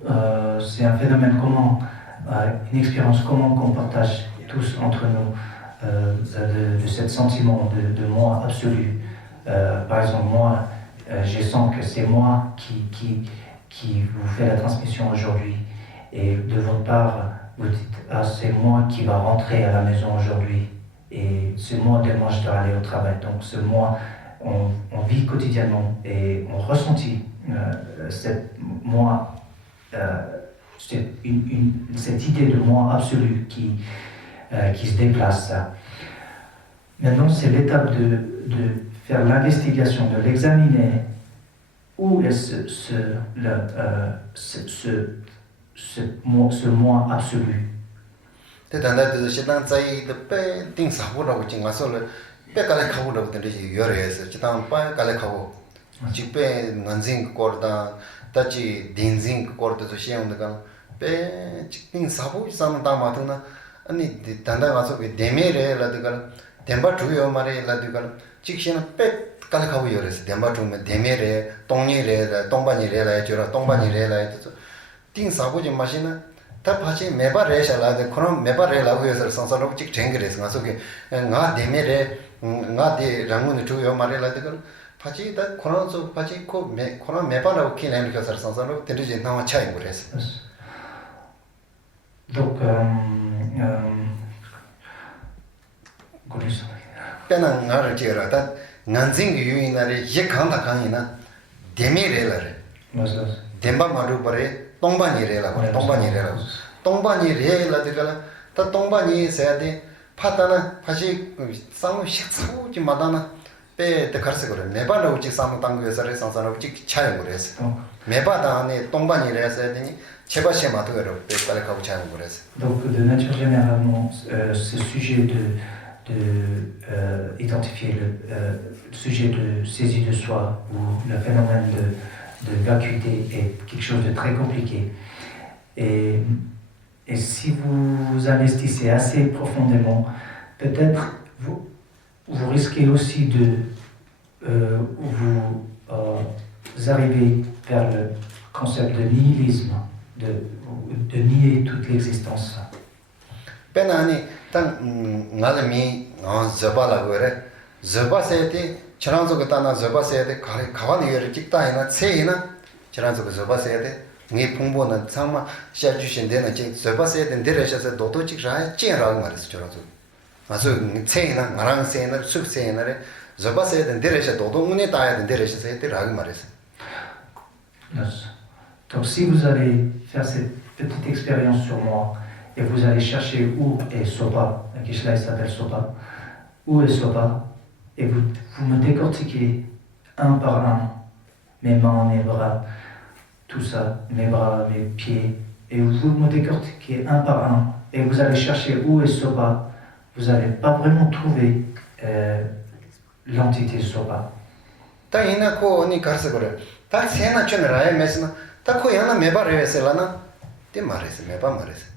c'est un phénomène comment, une expérience comment qu'on partage tous entre nous de ce sentiment de moi absolu. Par exemple, moi, je sens que c'est moi qui vous fait la transmission aujourd'hui. Et de votre part, vous dites, ah, c'est moi qui va rentrer à la maison aujourd'hui. Et ce moi, demain, je dois aller au travail. Donc ce moi, on vit quotidiennement et on ressentit cette moi, cette idée de moi absolu qui se déplace. Maintenant, c'est l'étape de faire l'investigation, de l'examiner. Où est ce moi absolu? 집에 난징 거다 다치 딘징 거다 시험다가 배 직딩 사부 이상 담아도나 아니 단다 가서 데메레라다가 덴바 주요 말에라다가 직신은 배 깔가고 열어서 덴바 주면 데메레 동니레라 동반이레라 저라 동반이레라 해서 띵 사부 좀 마시나 다 파지 메바레샤라데 그럼 메바레라고 해서 선서로 직 쟁그래서 가서 나 데메레 나데 랑문의 주요 말에라다가 파지 다 코로나서 파지 코로나 매바라고 키내는 것을 선선으로 들으지 나와 차이 그래서. Donc 배는 나를 지어라다 난징 유인나리 예칸다 강이나 데미레라래. 맞아. 덴바 마루버레 동반이래라고 동반이래라고. 동반이래라들가 다 동반이 있어야 돼. 파다나 파지 상무 식사고 좀 마다나 때 가르쳐 그래. 매바로 지 상무 당구에서 상상하고 지 차용 그래서. 매바다 안에 동반이래서 해야 되니 제바시에 맞도 그래. 빨리 가고 차용 그래서. Donc de nature généralement ce sujet de identifier le sujet de saisie de soi ou le phénomène de vacuité est quelque chose de très compliqué. Et si vous investissez assez profondément, peut-être vous risquez aussi de vous arriver vers le concept de nihilisme, de nier toute l'existence. 배나니 땅 나름이 저바라고 그래. 저바세데 저랑서 따나 저바세데 가와니 여를 찍다이나 세이나 저랑서 저바세데 네 풍부는 상마 시아 주신 데는 지 저바세데 데레셔서 도도 찍라 찌라고 말했어 저랑서. 아서 세이나 나랑 세이나 숙세이나래 저바세데 데레셔 도도 문에 따야 데레셔서 해라고 말했어. Donc si vous allez faire cette petite expérience sur moi, et vous allez chercher où est Sopa, la Kishlai s'appelle Sopa, où est Sopa, et vous me décortiquez un par un, mes mains, mes bras, tout ça, mes bras, mes pieds, et vous me décortiquez un par un, et vous allez chercher où est Sopa, vous n'allez pas vraiment trouver l'entité Sopa. 다 이나코 언니 가서 그래. 다 세나 전에라에 메스나 다 코야나 메바레세라나 때 말했어. 메바 말했어.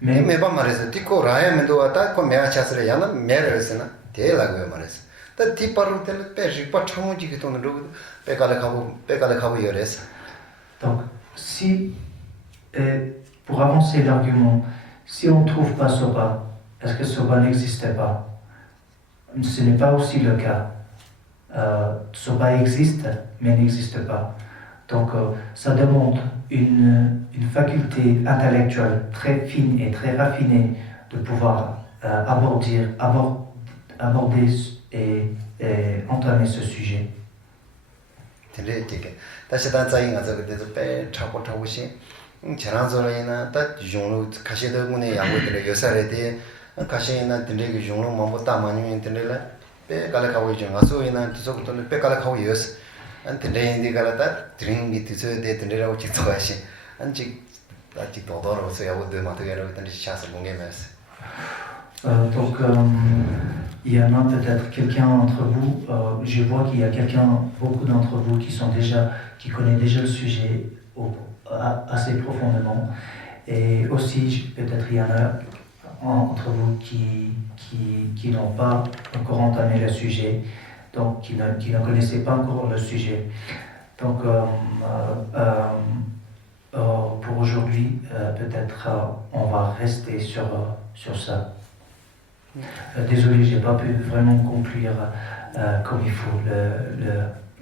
매바 말해서 디코 라야면도 왔다 코 메아차스레 야나 메르스나 대라고 말했어. 다 디파르 텔 페지 파 차무지 돈으로 빼가래 가고 열했어. Donc si pour avancer l'argument, si on ne trouve pas Sopa, est-ce que Sopa n'existait pas? ce n'est pas aussi le cas. Soba existe, mais n'existe pas. Donc, ça demande une faculté intellectuelle très fine et très raffinée de pouvoir aborder et entamer ce sujet. 다시 단자인 가서 그때도 배 차고 시 지난번에나 딱 용로 가시던 분의 양고들의 여살에 대해 가시나 드리기 용로 뭐 따만이 드릴래 배 갈아가고 있죠. 가서이나 뒤속도 배 갈아가고 있어. 안테 레인디 갈아다 드링기 뒤서에 대해 드리라고 직접 하시. 안직 아직 도도로서 야고들 마트게로 일단 시작해서 공개했어. Donc, il y en a peut-être quelqu'un d'entre vous, je vois qu'il y a beaucoup d'entre vous qui connaît déjà le sujet assez profondément. Et aussi, peut-être il y en a entre vous qui n'ont pas encore entamé le sujet, donc qui ne connaissaient pas encore le sujet. Donc, pour aujourd'hui, peut-être on va rester sur ça. Désolé, j'ai pas pu vraiment conclure comme il faut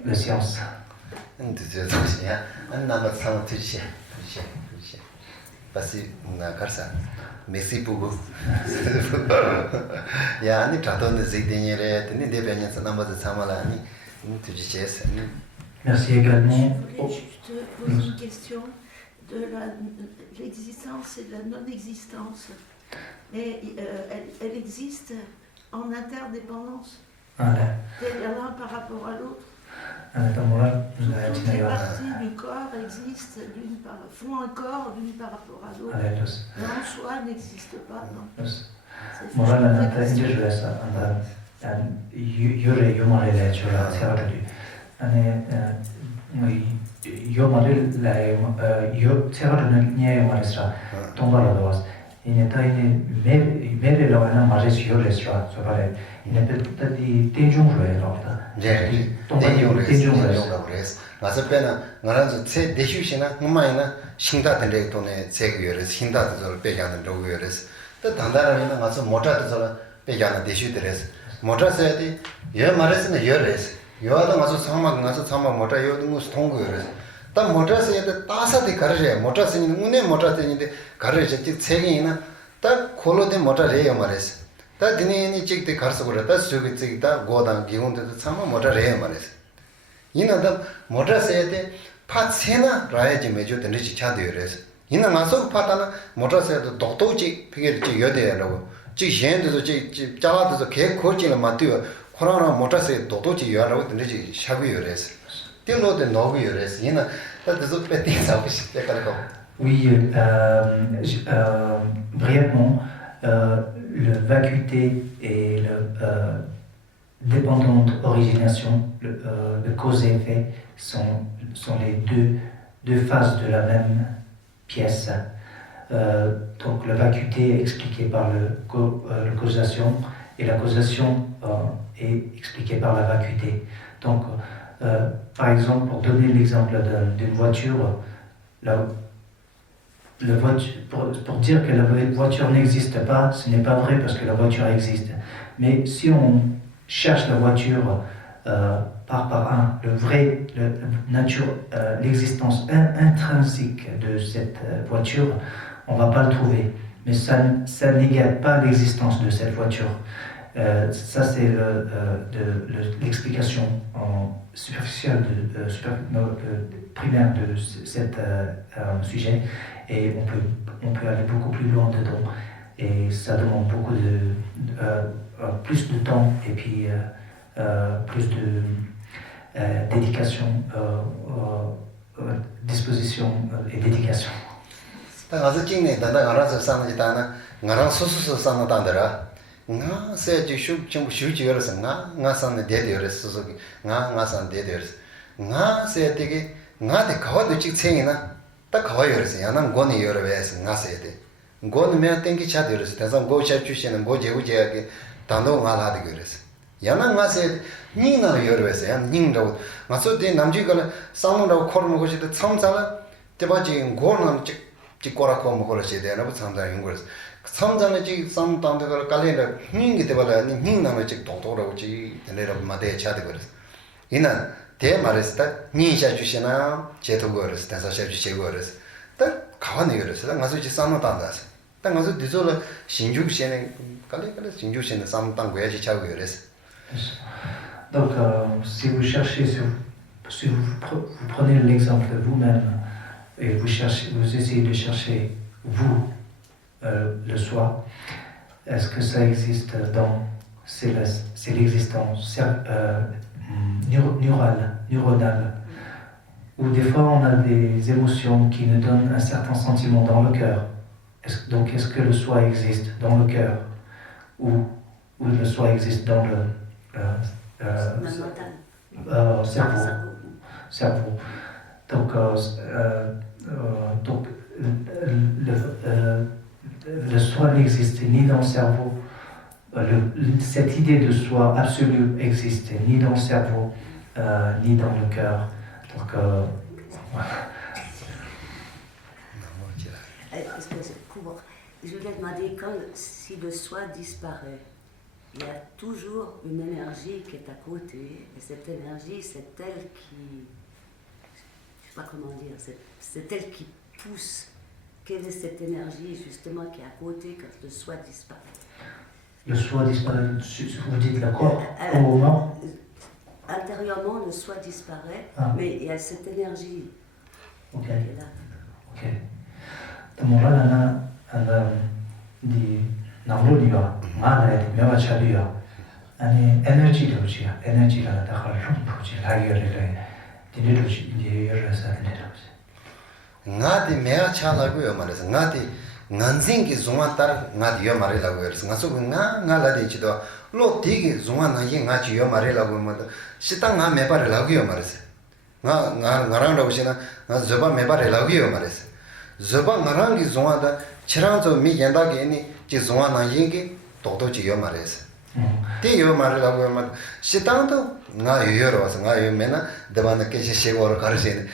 la séance. Merci beaucoup. Ya, ni traton de zideniere, ni dépendance Merci également. Je voulais juste poser une question de l'existence et de la non-existence. Et elle existe en interdépendance. L'un par rapport à l'autre. Toutes les parties du corps existent, font un corps l'une par rapport à l'autre. Mais en soi n'existe pas, non. Il n'est pas une mère là on a marché sur le restaurant ça va il n'est pas dit déjoué là 맞아 빼나 나라서 제 대슈시나 엄마이나 신다들 돈에 제기를 신다들 빼가는 로고여스 또 단단하면 가서 모자도 빼가는 대슈들에서 모자서야지 여 말했으면 여래서 여하도 가서 상막 모자 여도 무슨 통고여서 딱 모자서야 따사데 가르래 모자서는 운에 모자되는데 가르래 즉 책이나 딱 콜로데 모자래요 말했어 다 드네니 찍대 가서 그래 다 수기 찍다 고단 기운도 상막 모자래요 말했어 이나다 모자서야데 파세나 라야지 메조 되는지 차되어서 이나 마서 파다나 모자서야도 독도지 피게지 여대라고 즉 현대도 즉 자라도 개 고지를 맞대요 코로나 모자서야 독도지 여라고 되는지 샤고여서 딜로데 노고여서 이나 다도 배팅 사고 싶대 가지고 Oui, brièvement, le vacuité et le dépendante origination, le cause et effet sont les deux faces de la même pièce. Donc la vacuité est expliquée par la causation et la causation est expliquée par la vacuité. Donc par exemple, pour donner l'exemple d'une voiture, pour dire que la voiture n'existe pas, ce n'est pas vrai parce que la voiture existe. Mais si on cherche la voiture par l'existence intrinsèque de cette voiture, on ne va pas le trouver. Mais ça négate pas l'existence de cette voiture. Ça, c'est l'explication superficielle, primaire de cet sujet. Et on peut aller beaucoup plus loin dedans. Et ça demande beaucoup plus de temps et puis plus de dédication, disposition et dédication. 가서 찍네 단다 알아서 사는 지다나 나랑 소소소 사는 단더라 나 세지 좀 쉬지여서 나 사는 데데여서 나 사는 데데여서 나 세되게 나한테 가와도 찍생이나 딱 가와여서 야난 고니 여러에서 나 세대 고는 땡기 차들어서 대상 고샤 주시는 고 제우제하게 단도 나라도 그래서 야난 나세 닝나 여러에서 야 닝도 맞소데 남지가 상으로 코르는 것이도 참자라 대바지 고는 찍고라고 먹으러셔야 되나 뭐 상당히 그래서 삼장의 삼당들 깔래라 힘이 되버라 힘나는 즉 도도로지 내려 마대 차대 그래서 이난 대 말했다 니샤 주시나 제도 그래서 다사샤 주시 그래서 딱 가만히 그래서 가서 지 삼는 단다서 딱 가서 뒤돌아 신주시는 깔래깔래 신주시는 삼당 고야지 차고 그래서 Donc, si vous cherchez, si vous prenez l'exemple de vous-même et vous essayez de chercher vous, le soi, est-ce que ça existe c'est l'existence neuronale, où des fois on a des émotions qui nous donnent un certain sentiment dans le cœur. Donc, est-ce que le soi existe dans le cœur ou le soi existe dans le cerveau. Donc, le soi n'existe ni dans le cerveau. Cette idée de soi absolue existe ni dans le cerveau, ni dans le cœur. Donc, je voulais demander si le soi disparaît. Il y a toujours une énergie qui est à côté, et cette énergie, c'est elle qui, je ne sais pas comment dire, c'est elle qui pousse. Quelle est cette énergie justement qui est à côté quand le soi disparaît? Le soi disparaît, vous dites le corps au moment? Intérieurement, le soi disparaît, mais il y a cette énergie qui est là. Ok. Donc là, on a dit 나물이야 말에 명화차리야 아니 에너지를 보지 에너지가 다 활용 보지 라이어를 디네로 이제 열어서 되네요. 나디 매차라고요 말해서 나디 난생기 종아따라 나디요 말이라고 그래서 나서 나라디지도 로디기 종아나기 나지요 말이라고 말도 시당 나 매발이라고요 말해서 나랑라고 시나 나 저바 매발이라고요 말해서 저바 나랑기 종아다 치랑저 미겐다게 아니 지 종아나 얘기 도도지요 말해서 대요 말이라고 하면 시당도 나 유여로 와서 나 유면은 대반에 계시 시고를 가르치는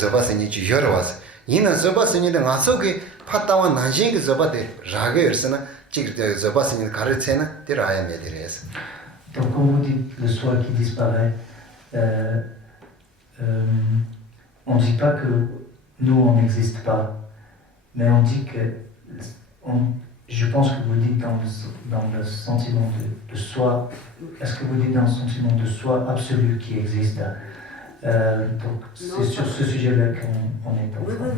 저바스니 주여로 와서 이는 저바스니데 나서게 파타와 난징게 저바데 라게르스나 지금 저바스니 가르치는 데라야 메데레스. Donc quand vous dites le soi qui disparaît, on ne dit pas que nous on n'existe pas, mais on dit que je pense que vous dites dans le sentiment de soi, est-ce que vous dites dans le sentiment de soi absolu qui existe? Donc c'est sur ce sujet-là qu'on est en train.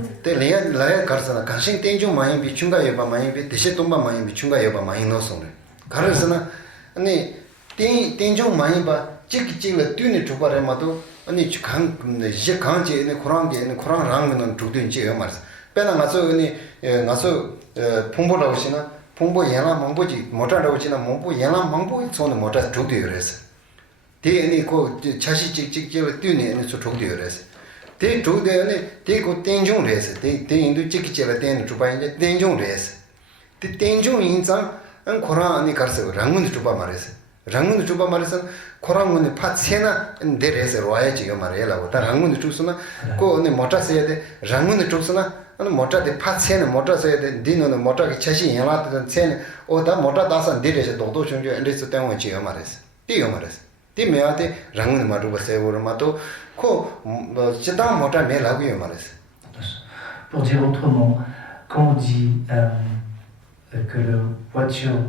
Là, 가르스나 간신 땡중 많이 비춘가 여봐 많이 비 대시 동바 많이 비춘가 여봐 많이 넣었어요. 가르스나 아니 땡중 많이 봐 찍찍을 뛰는 주바래마도 아니 강 이제 강제에 코랑게 코랑랑은 두든지요 말이야. 빼나 가서 아니 가서 풍보라고 하시나 풍보 예나 망보지 못하라고 하시나 망보 예나 망보 손에 못하 두대요 그래서 대니 그 자시 찍찍을 뛰는 애는 저 두대요 그래서 대 두대는 대고 땡중 그래서 대인도 찍찍을 때는 주바인데 땡중 그래서 대 땡중 인상 안 코랑 아니 가서 랑문 주바 말해서 랑문 주바 말해서 코랑문에 파세나 데레서 와야지요 말이라고 다 랑문 주스나 그 언니 못하세야 돼 랑문 주스나 아니 모타데 파체는 모타서에 디노는 모타게 차시 연락된 ছে는 오다 모타 다산 데레서 도도 중에 엔데스 때문에 지요 말했어. 띠요 말했어. 띠메한테 랑은 마루가 세고를 마도 코 지당 모타 메라고요 말했어. Pour dire autrement, quand on dit que la voiture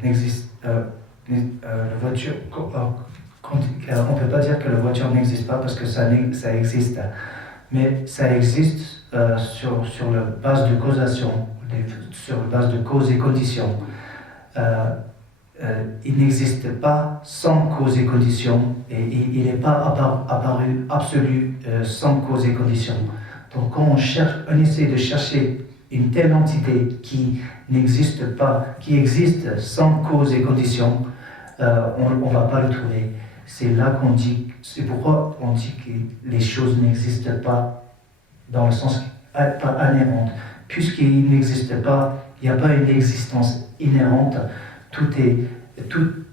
n'existe, la voiture, on ne peut pas dire que la voiture n'existe pas parce que ça existe. Mais ça existe sur la base de causation, sur la base de cause et condition. Il n'existe pas sans cause et condition, et il n'est pas apparu absolu sans cause et condition. Donc quand on essaie de chercher une telle entité qui n'existe pas, qui existe sans cause et condition, on ne va pas le trouver. C'est là qu'on dit, c'est pourquoi on dit que les choses n'existent pas dans le sens pas inhérente. Puisqu'il n'existe pas, il n'y a pas une existence inhérente, tous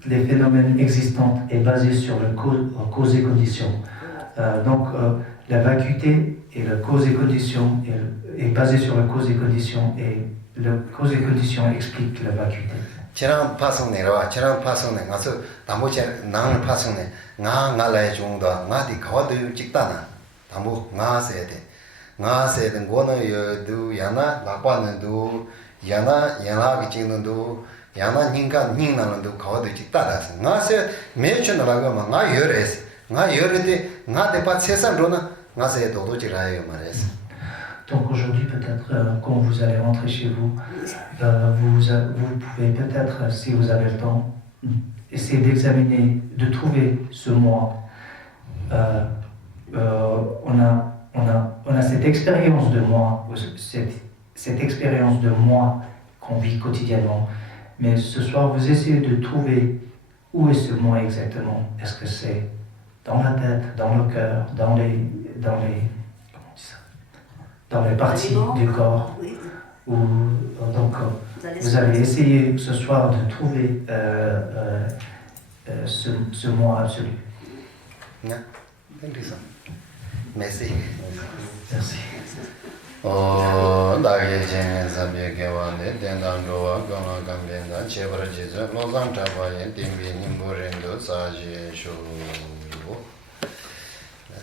les phénomènes existants est basé sur la cause et condition. Donc la vacuité et la cause et condition est basée sur la cause et condition et cause et conditions expliquent la vacuité. 지랑 파송네라 지랑 파송네 가서 담보체 나는 파송네 나나라의 중도 나디 가와도 찍다나 담보 나세데 나세든 거는 여도 야나 나빠는도 야나 야나기 찍는도 야나 닝가 닝나는도 가와도 찍다다서 나세 매춘나라가 나 열에서 나 열에데 나 대파 세상로나 나세 도도지라요 말해서. Donc aujourd'hui, peut-être, quand vous allez rentrer chez vous, vous pouvez peut-être, si vous avez le temps, essayer d'examiner, de trouver ce moi. On a cette expérience de moi, cette expérience de moi qu'on vit quotidiennement. Mais ce soir, vous essayez de trouver où est ce moi exactement. Est-ce que c'est dans la tête, dans le cœur, dans les parties du corps. Oui. Donc, vous allez essayer ce soir de trouver ce moi absolu. Merci. Merci. 다게 제 잡에 개와네 된단로와 건강감변다 제벌지저 노상 잡아에 띵비 님고ren도 사지쇼